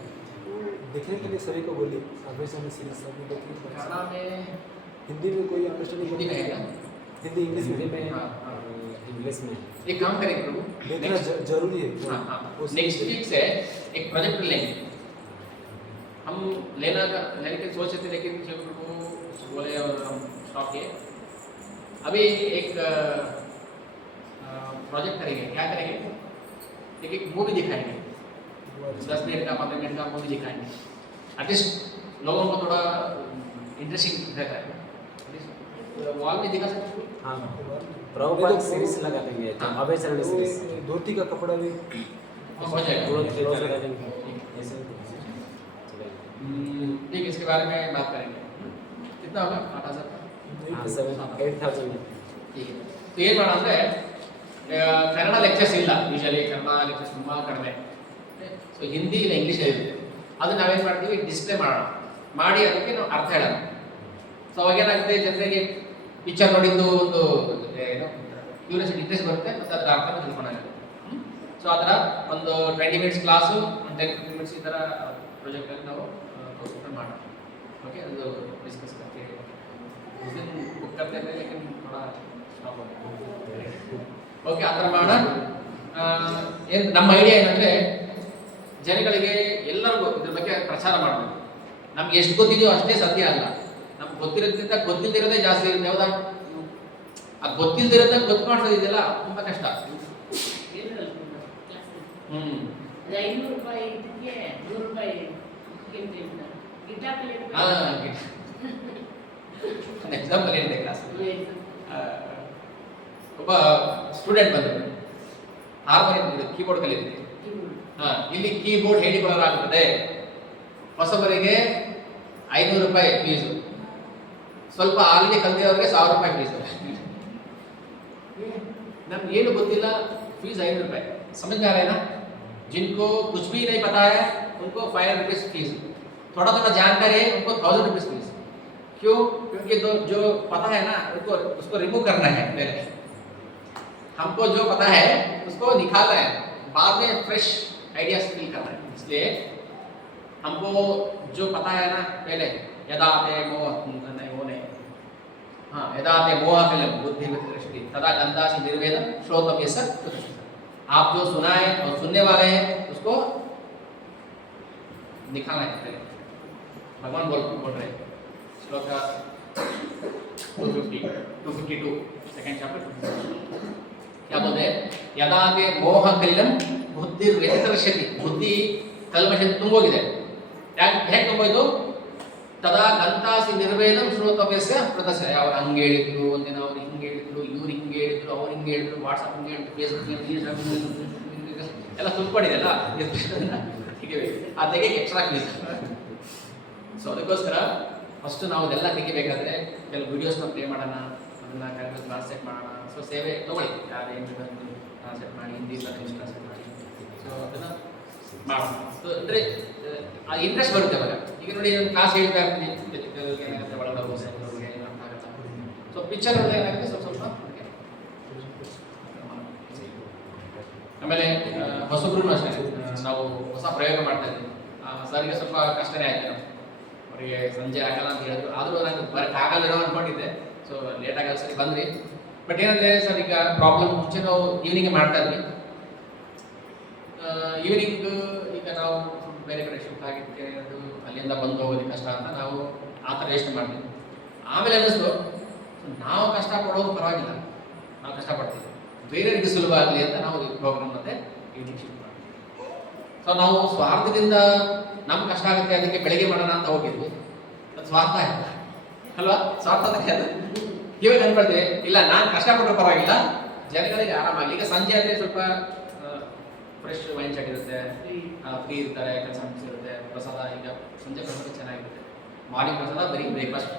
देखने के लिए सभी को बोलिए। अभ्यास सीरीज सभी देखिए। कन्नड़ा में, हिंदी में कोई अंडरस्टैंडिंग हिंदी में है क्या? हिंदी इंग्लिश में इंग्लिश में एक काम करेंगे प्रभु, देखना जरूरी है। हाँ नेक्स्ट वीक से एक प्रोजेक्ट लेंगे हम, लेने की सोच थे, लेकिन शिव प्रभु बोले और हम स्टॉप किए। अभी एक प्रोजेक्ट करेंगे। क्या करेंगे? एक मूवी दिखाएंगे, 10 मिनट का 15 मिनट का मूवी दिखाएंगे। एटलीस्ट लोगों को थोड़ा इंटरेस्टिंग रहता है। वॉल में दिखा सकते हैं? हाँ, प्रभुपाद सीरीज लगा देंगे। अभय चरण सीरीज, धोती का कपड़ा भी हो जाएगा। ठीक है, इसके बारे में बात करेंगे। कितना होगा? 8,000 का? हाँ, 8,000। ठीक है, तो ये माना है ಕನ್ನಡ ಲೆಕ್ಚರ್ಸ್ ಇಲ್ಲ, ಯೂಶಲಿ ಕನ್ನಡ ಲೆಕ್ಚರ್ಸ್ ತುಂಬ ಕಡಿಮೆ. ಸೊ ಹಿಂದಿ ಇಲ್ಲ ಇಂಗ್ಲೀಷ್ ಇದೆ. ಅದು ನಾವೇನು ಮಾಡ್ತೀವಿ, ಡಿಸ್ಪ್ಲೇ ಮಾಡೋಣ, ಮಾಡಿ ಅದಕ್ಕೆ ನಾವು ಅರ್ಥ ಹೇಳೋಣ. ಸೊ ಅವಾಗೇನಾಗುತ್ತೆ, ಜನರಿಗೆ ಪಿಕ್ಚರ್ ನೋಡಿದ್ದು ಒಂದು ಏನು ಕ್ಯೂರಿಯಾಸಿಟಿ, ಇಂಟ್ರೆಸ್ಟ್ ಬರುತ್ತೆ, ಮತ್ತು ಅದರ ಅರ್ಥನ ತಿಳ್ಕೊಂಡಾಗುತ್ತೆ. ಸೊ ಆ ಥರ ಒಂದು 20 ಮಿನಿಟ್ಸ್ ಕ್ಲಾಸು, ಒಂದು 10-15 ಮಿನಿಟ್ಸ್ ಈ ಥರ ಪ್ರಾಜೆಕ್ಟಲ್ಲಿ ನಾವು ಮಾಡೋಣ. ಓಕೆ, ಅದು ಡಿಸ್ಕಸ್ करके उस दिन बुक करते थे, लेकिन थोड़ा स्टॉप हो गया. ಓಕೆ, ಆ ಥರ ಮಾಡೋಣ. ಏನು ನಮ್ಮ ಐಡಿಯಾ ಏನಂದರೆ, ಜನಗಳಿಗೆ ಎಲ್ಲರಿಗೂ ಇದ್ರ ಬಗ್ಗೆ ಪ್ರಚಾರ ಮಾಡಬೇಕು. ನಮ್ಗೆ ಎಷ್ಟು ಗೊತ್ತಿದೆಯೋ ಅಷ್ಟೇ ಸತ್ಯ ಅಲ್ಲ, ನಮ್ಗೆ ಗೊತ್ತಿರೋದ್ರಿಂದ ಗೊತ್ತಿಲ್ಲದಿರೋದೇ ಜಾಸ್ತಿ ಇರುತ್ತೆ. ಹೌದಾ? ಆ ಗೊತ್ತಿಲ್ಲದಿರೋದನ್ನ ಗೊತ್ತು ಮಾಡ್ಸೋದಿದೆಯಲ್ಲ ತುಂಬ ಕಷ್ಟ. ₹500 ಇದಕ್ಕೆ ₹100 ಗಿಫ್ಟ್ ಇಲ್ಲ ಗಿಟ್ಟ ಒಂದು ಎಕ್ಸಾಂಪಲ್ ಹೇಳಿದೆ ಕ್ಲಾಸ್ ಒಬ್ಬ ಸ್ಟೂಡೆಂಟ್ ಬಂದರು ಹಾರ್ಮೋನಿಯಂ ಕೀಬೋರ್ಡ್ ಕಲಿತಿದ್ದೆ ಇಲ್ಲಿ ಕೀಬೋರ್ಡ್ ಹೇಳಿಕೊಳ್ಳಲಾಗುತ್ತದೆ ಹೊಸಬರಿಗೆ ₹500 ಫೀಸು ಸ್ವಲ್ಪ ಆಲ್ರೆಡಿ ಕಲ್ತಿರೋರಿಗೆ ₹1000 ಫೀಸು नम्हे ಏನು ಗೊತ್ತಿಲ್ಲ फीस ₹500 समझ में आ रहा है ना जिनको कुछ भी नहीं पता है उनको ₹500 फीस थोड़ा थोड़ा जानकारी है उनको ₹1000 फीस क्यों क्योंकि जो पता है ना उसको रिमूव करना है पहले हमको जो पता है उसको निकालना है बाद में फ्रेश आइडियाज फील करना है इसलिए हमको जो पता है ना पहले यदाते मोह नहीं वो नहीं हाँ यदाते मोह फिल्म बुद्धि दृष्टि तदा गंधासी निर्वेदम श्रोतव्य सब आप जो सुना है और सुनने वाले हैं उसको निकालना है पहले भगवान बोल रहे श्लोक 252 सेकंड चैप्टर क्या बोलते हैं यदाते मोह कलिलम बुद्धि व्यतितरश्यति बुद्धि कल्मश ತುಂಬೋಗಿದೆ ಹೇಗೆ ತುಂಬೋಯ್ತು ತದಾ ಗಂತಾಸಿ ನಿರ್ವೇದಂ ಶ್ರೋತವ್ಯಸ್ಯ ಪ್ರದರ್ಶನ ಅವ್ರು ಹಂಗೆ ಹೇಳಿದ್ರು ಒಂದಿನ ಅವ್ರು ಹಿಂಗೆ ಹೇಳಿದ್ರು ಇವ್ರು ಹಿಂಗೆ ಹೇಳಿದ್ರು ಅವ್ರು ಹಿಂಗೆ ಹೇಳಿದ್ರು ವಾಟ್ಸಪ್ ಹಿಂಗೆ ಹೇಳಿದ್ರು ಫೇಸ್ಬುಕ್ ಎಲ್ಲ ತುಂಬಿಕೊಂಡಿದೆಲ್ಲ ಹೀಗೆ ಆ ತೆಗೆಗೆ ಎಕ್ಸ್ಟ್ರಾ ಫೀಸ್ ಸೊ ಅದಕ್ಕೋಸ್ಕರ ಫಸ್ಟ್ ನಾವು ಅದೆಲ್ಲ ತೆಗಿಬೇಕಾದ್ರೆ ಕೆಲವು ವೀಡಿಯೋಸ್ನ ಪ್ಲೇ ಮಾಡೋಣ ಅದನ್ನ ಕರೆಕ್ಟ್ ಟ್ರಾನ್ಸ್ಲೇಟ್ ಮಾಡೋಣ ಸೊ ಸೇವೆ ತೊಗೊಳ್ಳಿ ಯಾರು ಏನು ಬಂದು ಟ್ರಾನ್ಸ್ಲೇಟ್ ಮಾಡಿ ಹಿಂದಿ ಟ್ರಾನ್ಸ್ಲೇಟ್ ಮಾಡಿ ಸೊ ಅದನ್ನು ಮಾಡೋಣ ಸೊ ಅಂದರೆ ಆ ಇಂಟ್ರೆಸ್ಟ್ ಬರುತ್ತೆ ಅವಾಗ ಈಗ ನೋಡಿ ನಾನು ಕ್ಲಾಸ್ ಹೇಳ್ತಾ ಇರ್ತೀನಿ ಏನಾಗುತ್ತೆ ಒಳಗೆ ಸೊ ಪಿಕ್ಚರ್ ಎಲ್ಲ ಏನಾಗುತ್ತೆ ಸ್ವಲ್ಪ ಸ್ವಲ್ಪ ಆಮೇಲೆ ಹೊಸಬ್ರು ಅಷ್ಟೇ ನಾವು ಹೊಸ ಪ್ರಯೋಗ ಮಾಡ್ತಾ ಇದ್ದೀವಿ ಸರ್ಗೆ ಸ್ವಲ್ಪ ಕಷ್ಟನೇ ಆಯ್ತು ಅವರಿಗೆ ಸಂಜೆ ಆಗಲ್ಲ ಅಂತ ಹೇಳಿದ್ರು ಆದರೂ ನಾನು ಬರೋಕ್ಕಾಗಲ್ಲ ಅನ್ಕೊಂಡಿದ್ದೆ ಸೊ ಲೇಟ್ ಆಗಲ್ಲ ಸರಿ ಬಂದ್ರಿ ಬಟ್ ಏನಂದರೆ ಸರ್ ಈಗ ಪ್ರಾಬ್ಲಮ್ ಮುಂಚೆ ನಾವು ಈವ್ನಿಂಗ್ ಮಾಡ್ತಾ ಇದ್ವಿ ಈವ್ನಿಂಗ್ ಈಗ ನಾವು ಬೇರೆ ಕಡೆ ಶಿಫ್ಟ್ ಆಗಿದ್ದಕ್ಕೆ ಅದು ಅಲ್ಲಿಂದ ಬಂದು ಹೋಗೋದಕ್ಕೆ ಕಷ್ಟ ಅಂತ ನಾವು ಆ ಥರ ಯೋಚನೆ ಮಾಡ್ತೀವಿ ಆಮೇಲೆ ಅನ್ನಿಸ್ತು ನಾವು ಕಷ್ಟಪಡೋದು ಪರವಾಗಿಲ್ಲ ನಾವು ಕಷ್ಟಪಡ್ತೀವಿ ಬೇರೆಯವರಿಗೆ ಸುಲಭ ಆಗಲಿ ಅಂತ ನಾವು ಈ ಪ್ರೋಗ್ರಾಮ್ ಮತ್ತೆ ಈವ್ನಿಂಗ್ ಶಿಫ್ಟ್ ಮಾಡ್ತೀವಿ ಸೊ ನಾವು ಸ್ವಾರ್ಥದಿಂದ ನಮ್ಗೆ ಕಷ್ಟ ಆಗುತ್ತೆ ಅದಕ್ಕೆ ಬೆಳಿಗ್ಗೆ ಮಾಡೋಣ ಅಂತ ಹೋಗಿದ್ವಿ ಅದು ಸ್ವಾರ್ಥ ಇಲ್ಲ ಅಲ್ವಾ ಸ್ವಾರ್ಥದಕ್ಕೆ ಅದು ಇವಾಗ ಅನ್ಕೊಳ್ತೀವಿ ಇಲ್ಲ ನಾನು ಕಷ್ಟಪಟ್ಟರು ಪರವಾಗಿಲ್ಲ ಜನಗಳಿಗೆ ಆರಾಮಾಗಲಿ ಈಗ ಸಂಜೆ ಆದರೆ ಸ್ವಲ್ಪ ಫ್ರೆಶ್ ಮೈಂಡ್ ಸೆಟ್ ಇರುತ್ತೆ ಫ್ರೀ ಇರ್ತಾರೆ ಕೆಲಸ ಮುಗಿಸಿರುತ್ತೆ ಪ್ರಸಾದ ಈಗ ಸಂಜೆ ಪ್ರಸಾದ ಚೆನ್ನಾಗಿರುತ್ತೆ ಮಾರ್ನಿಂಗ್ ಪ್ರಸಾದ ಬರೀ ಬ್ರೇಕ್ಫಾಸ್ಟ್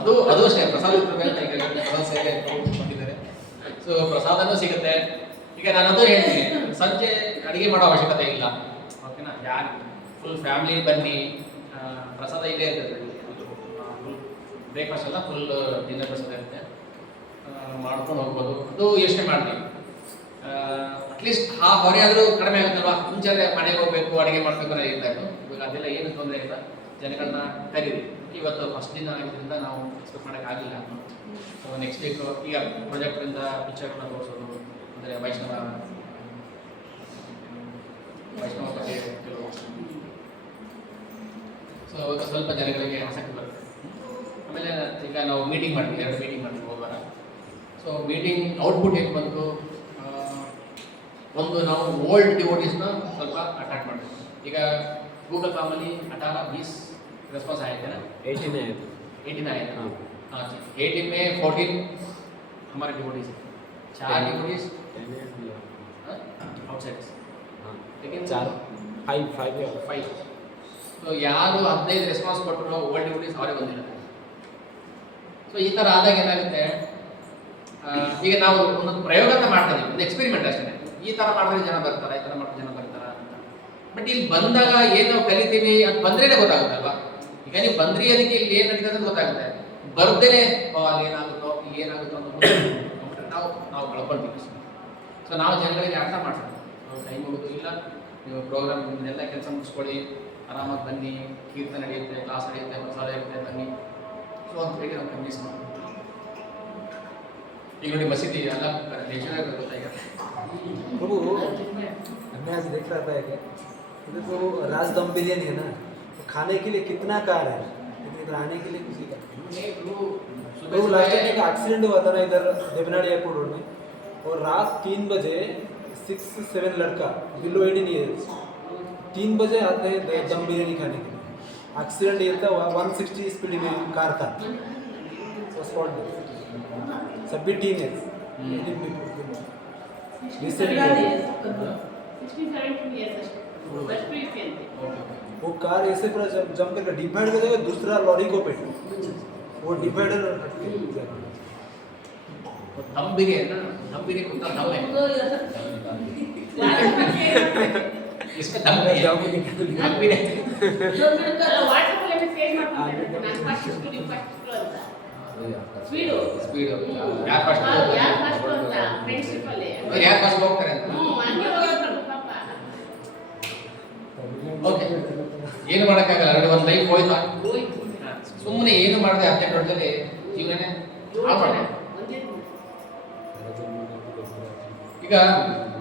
ಅದು ಅಷ್ಟೇ ಪ್ರಸಾದ ಇರ್ತದೆ ಈಗ ಪ್ರಸಾದ ಸೇವೆ ಬಂದಿದ್ದಾರೆ ಸೊ ಪ್ರಸಾದನೂ ಸಿಗುತ್ತೆ ಈಗ ನಾನು ಅದು ಹೇಳ್ತೀನಿ ಸಂಜೆ ಅಡುಗೆ ಮಾಡೋ ಅವಶ್ಯಕತೆ ಇಲ್ಲ ಓಕೆನಾ ಯಾರು ಫುಲ್ ಫ್ಯಾಮಿಲಿ ಬನ್ನಿ ಪ್ರಸಾದ ಇಲ್ಲೇ ಇರ್ತದೆ ಫುಲ್ ಬ್ರೇಕ್ಫಾಸ್ಟ್ ಎಲ್ಲ ಫುಲ್ ಡಿನ್ನರ್ ಪ್ರಸಾದ ಇರುತ್ತೆ ಮಾಡ್ಕೊಂಡು ಹೋಗ್ಬೋದು ಅದು ಯೋಚನೆ ಮಾಡ್ತೀವಿ ಅಟ್ಲೀಸ್ಟ್ ಆ ಹೊರೆ ಆದರೂ ಕಡಿಮೆ ಆಗುತ್ತಲ್ವಾ ಮುಂಚೆ ಮನೆಗೆ ಹೋಗ್ಬೇಕು ಅಡುಗೆ ಮಾಡಬೇಕು ಅನ್ನೋ ಇರ್ತಾ ಇತ್ತು ಇವಾಗ ಅದೆಲ್ಲ ಏನು ತೊಂದರೆ ಇಲ್ಲ ಜನಗಳನ್ನ ಕರೀರಿ ಇವತ್ತು ಫಸ್ಟ್ ದಿನ ಆಗಿದ್ದರಿಂದ ನಾವು ಎಕ್ಸ್ಪೆಕ್ಟ್ ಮಾಡೋಕ್ಕಾಗಲಿಲ್ಲ ಸೊ ನೆಕ್ಸ್ಟ್ ವೀಕ್ ಈಗ ಪ್ರೊಜೆಕ್ಟ್ರಿಂದ ಪಿಕ್ಚರ್ಗಳನ್ನ ತೋರಿಸೋದು ಅಂದರೆ ವೈಷ್ಣವ ಬಗ್ಗೆ ಕೆಲವು ಸೊ ಅವಾಗ ಸ್ವಲ್ಪ ಜನಗಳಿಗೆ ಆಸಕ್ತಿ ಬರುತ್ತೆ ಆಮೇಲೆ ಈಗ ನಾವು ಮೀಟಿಂಗ್ ಮಾಡ್ತೀವಿ 2 ಮೀಟಿಂಗ್ ಮಾಡ್ತೀವಿ ಹೋಗೋಣ ಸೊ ಮೀಟಿಂಗ್ ಔಟ್ಪುಟ್ ಏನು ಬಂತು ಒಂದು ನಾವು ಓಲ್ಡ್ ಡಿವೋಟೀಸ್ನ ಸ್ವಲ್ಪ ಅಟ್ಯಾಕ್ ಮಾಡ್ತೀವಿ ಈಗ ಗೂಗಲ್ ಫಾರ್ಮಲ್ಲಿ 18-20 ರೆಸ್ಪಾನ್ಸ್ ಆಯಿತು ना 18 आए हाँ 18 में 14 हमारे डिवोटीज 4 डिवोटीज आउटसाइडर्स लेकिन 5 तो ಯಾರು 15 ರೆಸ್ಪಾನ್ಸ್ ಕೊಟ್ಟರು ಓಲ್ಡ್ ಡಿವೋಟೀಸ್ ಅವರೇ ಬಂದಿಲ್ಲ ಸೊ ಈ ಥರ ಆದಾಗ ಏನಾಗುತ್ತೆ ಈಗ ನಾವು ಒಂದು ಪ್ರಯೋಗ ಅಂತ ಮಾಡ್ತಾ ಇದ್ದೀವಿ ಒಂದು ಎಕ್ಸ್ಪೆರಿಮೆಂಟ್ ಅಷ್ಟೇ ಈ ಥರ ಮಾಡಿದ್ರೆ ಜನ ಬರ್ತಾರೆ ಈ ಥರ ಮಾಡಿದ್ರೆ ಜನ ಬರ್ತಾರ ಅಂತ ಬಟ್ ಇಲ್ಲಿ ಬಂದಾಗ ಏನು ನಾವು ಕಲಿತೀವಿ ಅದು ಬಂದ್ರೇನೆ ಗೊತ್ತಾಗುತ್ತಲ್ವಾ ಈಗ ನೀವು ಬಂದ್ರಿ ಅದಕ್ಕೆ ಇಲ್ಲಿ ಏನು ನಡೀತದೆ ಅಂತ ಗೊತ್ತಾಗುತ್ತೆ ಬರ್ದೇನೆ ಅಲ್ಲಿ ಏನಾಗುತ್ತೋ ಏನಾಗುತ್ತೋ ಅಂತ ನಾವು ಕಳ್ಕೊಳ್ತೀವಿ ಸೊ ನಾವು ಜನಗಳಿಗೆ ಅರ್ಥ ಮಾಡ್ತೀವಿ ಕೈ ಮುಗಿದು ಇಲ್ಲ ನೀವು ಪ್ರೋಗ್ರಾಮ್ ಎಲ್ಲ ಕೆಲಸ ಮುಗಿಸ್ಕೊಳ್ಳಿ ಆರಾಮಾಗಿ ಬನ್ನಿ ಕೀರ್ತನೆ ನಡೆಯುತ್ತೆ ಕ್ಲಾಸ್ ನಡೆಯುತ್ತೆ ಪ್ರಸಾದ ಇರುತ್ತೆ ಬನ್ನಿ ಸೊ ಅಂತ ಹೇಳಿ ನಾವು ಕನ್ವಿನ್ಸ್ ಮಾಡ್ತೀವಿ ಈಗ ನೋಡಿ ಮಸೀದಿ ಎಲ್ಲ ನೇಚರ್ ಗೊತ್ತಾಗುತ್ತೆ प्रभु मैं आज देख रहा था कि इधर तो राज दम बिरयानी है ना तो खाने के लिए कितना कार है लेकिन इधर आने के लिए किसी का तो लास्ट टाइम एक एक्सीडेंट हुआ था ना इधर देवनाड़ी एयरपोर्ट रोड में और रात 3 बजे 6-7 लड़का बिलो 18 ईयर्स 3 बजे आते हैं दम बिरयानी खाने के लिए। एक्सीडेंट ये था 160 स्पीड में कार था, स्पॉट सभी टीनेज वो कार ऐसे पूरा जम करके डिवाइड कर देगा, दूसरा लॉरी को पेट वो डिवाइडर दम बिरयानी ना, दम बिरयानी कुत्ता दम है, इसमें दम नहीं है, दम बिरयानी ಸ್ಪೀಡು ಸ್ಪೀಡ್ ಯಾರು ಫಸ್ಟ್ ಯಾರು ಫಸ್ಟ್ ಅಂತ ಫ್ರೆಂಡ್ಶಿಪ್ ಅಲ್ಲಿ ಯಾರು ಫಸ್ಟ್ ಹೋಗ್ತಾರೆ ಅಂತ. ಹಂಗೆ ಹೋಗ್ತಾರೆ ಪಾಪ. ಓಕೆ, ಏನು ಮಾಡೋಕ್ಕಾಗಲ್ಲ, ಎರಡು ಒಂದು ಲೈಫ್ ಹೋಯ್ತಾ, ಹೋಯ್ತು. ಸುಮ್ಮನೆ ಏನು ಮಾಡದೆ 18 ವರ್ಷದಲ್ಲಿ ಜೀವನನೇ ಹಾಳು ಮಾಡಿದೆ. ಈಗ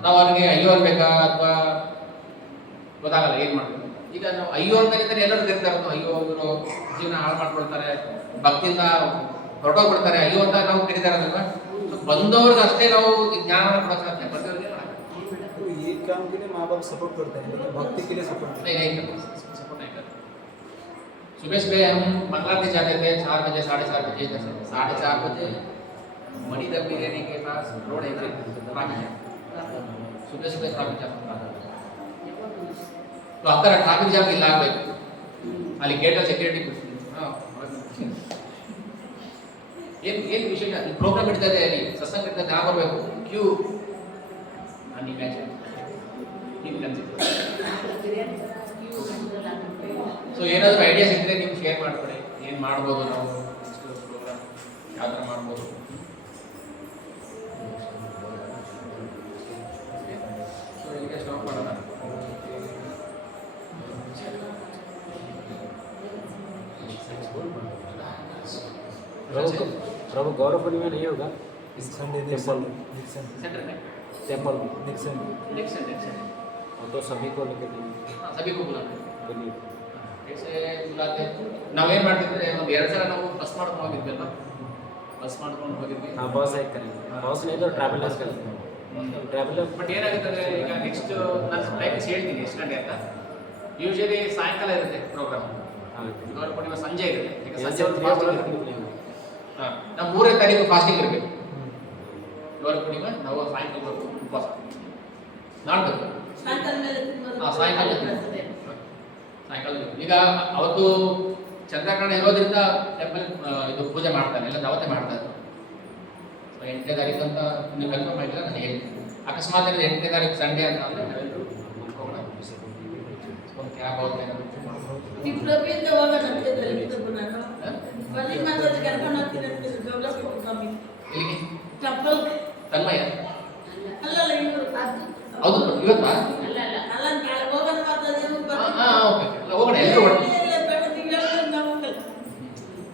ನಾವು ಅವ್ರಿಗೆ ಅಯ್ಯೋ ಅನ್ಬೇಕಾ ಅಥವಾ ಗೊತ್ತಾಗಲ್ಲ ಏನು ಮಾಡ್ಬೇಕು. ಈಗ ನಾವು ಅಯ್ಯೋ ಅಂತ ಕರೀತಾರೆ, ಎಲ್ಲರೂ ಕರೀತಾರೆ ಅಯ್ಯೋ ಇವರು ಜೀವನ ಹಾಳು ಮಾಡ್ಕೊಳ್ತಾರೆ, ಭಕ್ತಿಯಿಂದ ಹೊರಟೋಗ್ಬಿಡ್ತಾರೆ, ಅಯ್ಯೋ ಅಂತ ನಾವು ಕರೀತಾರಲ್ವಾ. ಬಂದವ್ರಿಗೆ ಅಷ್ಟೇ ನಾವು ಜ್ಞಾನ ಕೊಡೋಕೆ ಸಾಧ್ಯ, ಬಂದವ್ರಿಗೆ तो ये काम के लिए माँ बाप सपोर्ट करते हैं, लेकिन भक्ति के लिए सपोर्ट नहीं नहीं करते, सपोर्ट नहीं करते. सुबह सुबह हम मंगलाती जाते थे 4 बजे 4:30 बजे, इधर से 4:30 बजे मणिधर बिरयानी के पास रोड है, ट्रैफिक जाम, सुबह सुबह ट्रैफिक जाम होता था. तो ಆ ಥರ ಟ್ರಾಫಿಕ್ ಜಾಮ್ ಇಲ್ಲ ಆಗಬೇಕು, ಅಲ್ಲಿ ಗೇಟಲ್ಲಿ ಸೆಕ್ಯೂರಿಟಿ ಏನು ವಿಷಯ ಪ್ರೋಗ್ರಾಮ್ ಇಡ್ತದೆ, ಅಲ್ಲಿ ಸತ್ಸಂಗ ಇರ್ತದೆ, ನಾವು ಬರಬೇಕು ಕ್ಯೂ ನಾನು ಇಮ್ಯಾಜಿನ್ ಇದು ಕನ್ಸಿಪ್ಟ್. ಸೊ ಏನಾದರೂ ಐಡಿಯಾಸ್ ಇದ್ದರೆ ನೀವು ಶೇರ್ ಮಾಡ್ಕೊಳ್ಳಿ, ಏನು ಮಾಡ್ಬೋದು ನಾವು ನೆಕ್ಸ್ಟ್ ಪ್ರೋಗ್ರಾಮ್ ಯಾವ ಥರ ಮಾಡ್ಬೋದು. ಸೊ ಈಗ ಸ್ಟಾಪ್ ಮಾಡೋಣ. प्रभु गौरव पूर्णिमा नहीं होगा संडे टेम्पल सेंटर में टेम्पल नेक्स्ट नेक्स्ट और तो सभी को लेकर हाँ सभी को बुलाते हैं, बनी ऐसे बुलाते हैं. ನಾವೇನು ಮಾಡ್ತಿದ್ರೆ ಒಂದು 2 ಸಲ ನಾವು ಬಸ್ ಮಾಡ್ಕೊಂಡು ಹೋಗಿದ್ವಿ ಅಲ್ವಾ, ಬಸ್ ಮಾಡ್ಕೊಂಡು ಹೋಗಿದ್ವಿ. हाँ बस एक करेंगे, बस नहीं तो ट्रैवलर्स करेंगे ट्रैवलर. ಬಟ್ ಏನಾಗುತ್ತೆ ಅಂದರೆ ಈಗ ನೆಕ್ಸ್ಟ್ ನಾನು ಟೈಮ್ಸ್ ಹೇಳ್ತೀನಿ ಎಷ್ಟು ಗಂಟೆ ಅಂತ. ಯೂಶಲಿ ಸಾಯಂಕಾಲ ಇರುತ್ತೆ ಪ್ರೋಗ್ರಾಮ್, हाँ ಗೌರವ ಪೂರ್ಣಿಮಾ ಸಂಜೆ ಇರುತ್ತೆ. ಈಗ यहाँ ಸಂಜೆ से ಒಂದು 3 ಫಾಸ್ಟಿಂಗ್ hours ಇರುತ್ತೆ. निकलेंगे. ಹಾಂ, ನಾವು 3ನೇ ತಾರೀಕು ಫಾಸ್ಟಿಂಗ್ ಇರಬೇಕು. ಗೌರವ ಪೂರ್ಣಿಮಾ ನಾವು ಸಾಯಂಕಾಲವರೆಗೂ ಉಪವಾಸ ನಾಡ್ಬೇಕು. ಸಾಯಂಕಾಲ ಮೇಲೆ ಹಾಂ ಸಾಯಂಕಾಲ ಸಾಯಂಕಾಲ ಈಗ ಅವತ್ತು ಚಂದ್ರಗ್ರಹಣ ಇರೋದ್ರಿಂದ ಟೆಂಪಲ್ ಇದು ಪೂಜೆ ಮಾಡ್ತಾನೆ, ಎಲ್ಲ ದಾವತೆ ಮಾಡ್ತಾರೆ. ಸೊ 8ನೇ ತಾರೀಕು ಅಂತ ನೀವು ಕನ್ಫರ್ಮ್ ಆಗಿಲ್ಲ, ನಾನು ಹೇಳ್ತೀನಿ. ಅಕಸ್ಮಾತ್ 8ನೇ ತಾರೀಕು ಸಂಡೇ ಅಂತ ಅಂದರೆ ನಾವೆಲ್ಲರೂ ಹೋಗೋಣ, ಒಂದು ಕ್ಯಾಬ್ ಹೋಗಿ ఇప్పుడు ఎంత బాగా నచ్చేది చెప్తున్నాను మళ్ళీ మనది కనుకొని వచ్చినట్టు డెవలప్ అవుతుంది ಎಲ್ಲಿಗೆ ಟೆಂಪಲ್ ತನ್ಮಯ ಅಲ್ಲ ಇವರು ಹೌದು ಇವತ್ತಾ ಅಲ್ಲ ಅಲ್ಲ ನಾಳೆ ಹೋಗೋಣ ಮಾತಾಡಿ ಹಾಂ ಓಕೆ ಹೋಗೋಣ, ಎಲ್ಲರೂ ಒಟ್ಟಿಗೆ.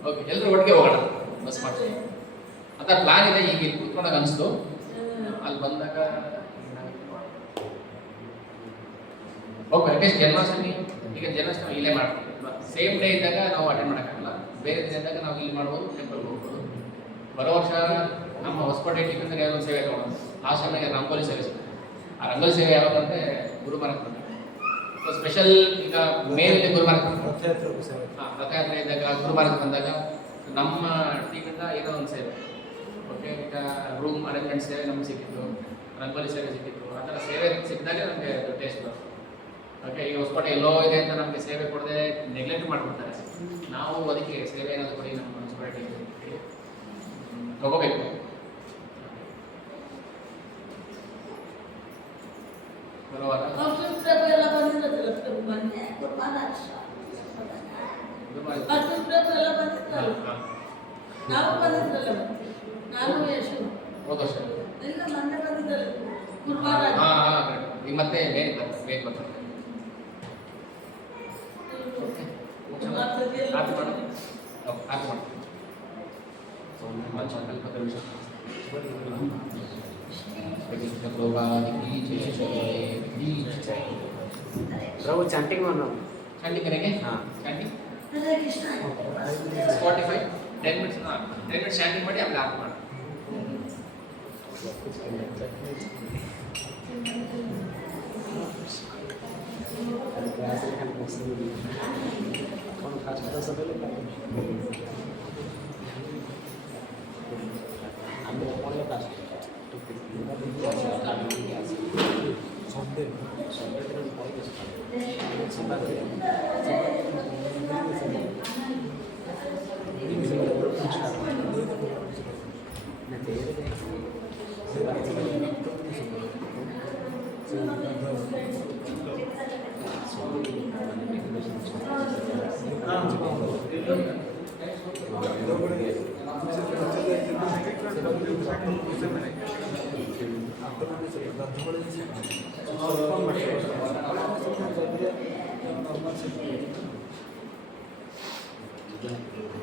ಓಕೆ ಎಲ್ಲರೂ ಒಟ್ಟಿಗೆ ಹೋಗೋಣ, ಬಸ್ ಮಾಡ್ತೀವಿ ಅಂತ ಪ್ಲಾನ್ ಇದೆ. ಈಗ ಇಲ್ಲಿ ಕೂತ್ಕೊಂಡಾಗ ಅನಿಸ್ತು, ಅಲ್ಲಿ ಬಂದಾಗ ಓಕೆ ಅಟ್ಲೀಸ್ಟ್ ಜನ್ಮಾಷ್ಟಮಿ, ಈಗ ಜನ್ಮಾಷ್ಟಮಿ ಇಲ್ಲೇ ಮಾಡ್ತೀವಿ. ಸೇಮ್ ಡೇ ಇದ್ದಾಗ ನಾವು ಅಟೆಂಡ್ ಮಾಡೋಕ್ಕಾಗಲ್ಲ, ಬೇರೆ ದಿನ ಇದ್ದಾಗ ನಾವು ಇಲ್ಲಿ ಮಾಡ್ಬೋದು, ಟೆಂಪಲ್ಗೆ ಹೋಗ್ಬೋದು. ಬರೋ ವರ್ಷ ನಮ್ಮ ಹೊಸಕೋಟೆ ಟಿಫಿನ್ಗೆ ಒಂದು ಸೇವೆ ತೊಗೊಳೋದು. ಲಾಸ್ಟ್ ಟೈಮಿಗೆ ರಂಗೋಲಿ ಸೇವೆ ಸಿಗುತ್ತೆ. ಆ ರಂಗೋಲಿ ಸೇವೆ ಯಾವಾಗ ಅಂದರೆ ಗುರುವಾರಕ್ಕೆ ಬರ್ತದೆ. ಸೊ ಸ್ಪೆಷಲ್ ಈಗ ಮೇನಲ್ಲಿ ಗುರುವಾರಕ್ಕೆ ಬರ್ತದೆ. रथयात्रा को सेवा ಹಾಂ, ರಥಯಾತ್ರೆ ಇದ್ದಾಗ ಗುರುವಾರಕ್ಕೆ ಬಂದಾಗ ನಮ್ಮ ಟೀಮಿಂದ ಏನೋ ಒಂದು ಸೇವೆ, ಓಕೆ ಈಗ ರೂಮ್ ಅರೇಂಜ್ಮೆಂಟ್ ಸೇವೆ ನಮ್ಗೆ ಸಿಕ್ಕಿತ್ತು, ರಂಗೋಲಿ ಸೇವೆ ಸಿಕ್ಕಿತ್ತು. ಆ ಥರ ಸೇವೆ ಸಿಕ್ಕಿದಾಗ ನಮಗೆ ಟೇಸ್ಟ್ ಬರುತ್ತೆ. ಓಕೆ ಈಗ ಹೊಸಕೋಟೆ ಎಲ್ಲೋ ಇದೆ ಅಂತ ನಮಗೆ ಸೇವೆ ಕೊಡದೆ ನೆಗ್ಲೆಕ್ಟ್ ಮಾಡಿಬಿಡ್ತಾರೆ. ನಾವು ಅದಕ್ಕೆ ಸೇವೆ ಏನಾದರೂ ಕೊಡಿ ನಮ್ಮ ಹೊಸಕೋಟೆ ಟೀಮ್ ತಗೋಬೇಕು. ಬರುವಾಗ ಎಲ್ಲ ಬಂದಿರೋದಿಲ್ಲ ಮೊನ್ನೆ ಮಹಾರಾಷ್ಟ್ರ ಎಲ್ಲ ಬಂದಿದ್ದಲ್ಲ, ನಾವು ಬಂದಿದ್ದಲ್ಲ, ನಾನು ಯಶು ಹೋದ ವರ್ಷ ಇಲ್ಲ ಮೊನ್ನೆ ಬಂದಿದ್ದಲ್ಲ ಗುರುವಾರ. ಹಾಂ ಹಾಂ ಈಗ ಮತ್ತೆ ಬೇಗ ಬರ್ತಾರೆ. ಆಯ್ತು ಮಾಡು, ಓಕೆ ಆಯ್ತು ಮಾಡು. प्रभु चैंटिंग मानो चैंटिंग करेंगे? हाँ chanting Hare Krishna Spotify 10 minutes 10 minutes chanting ಮಾಡಿ ಆಮೇಲೆ ಆಫ್ ಮಾಡಿ. Thank you.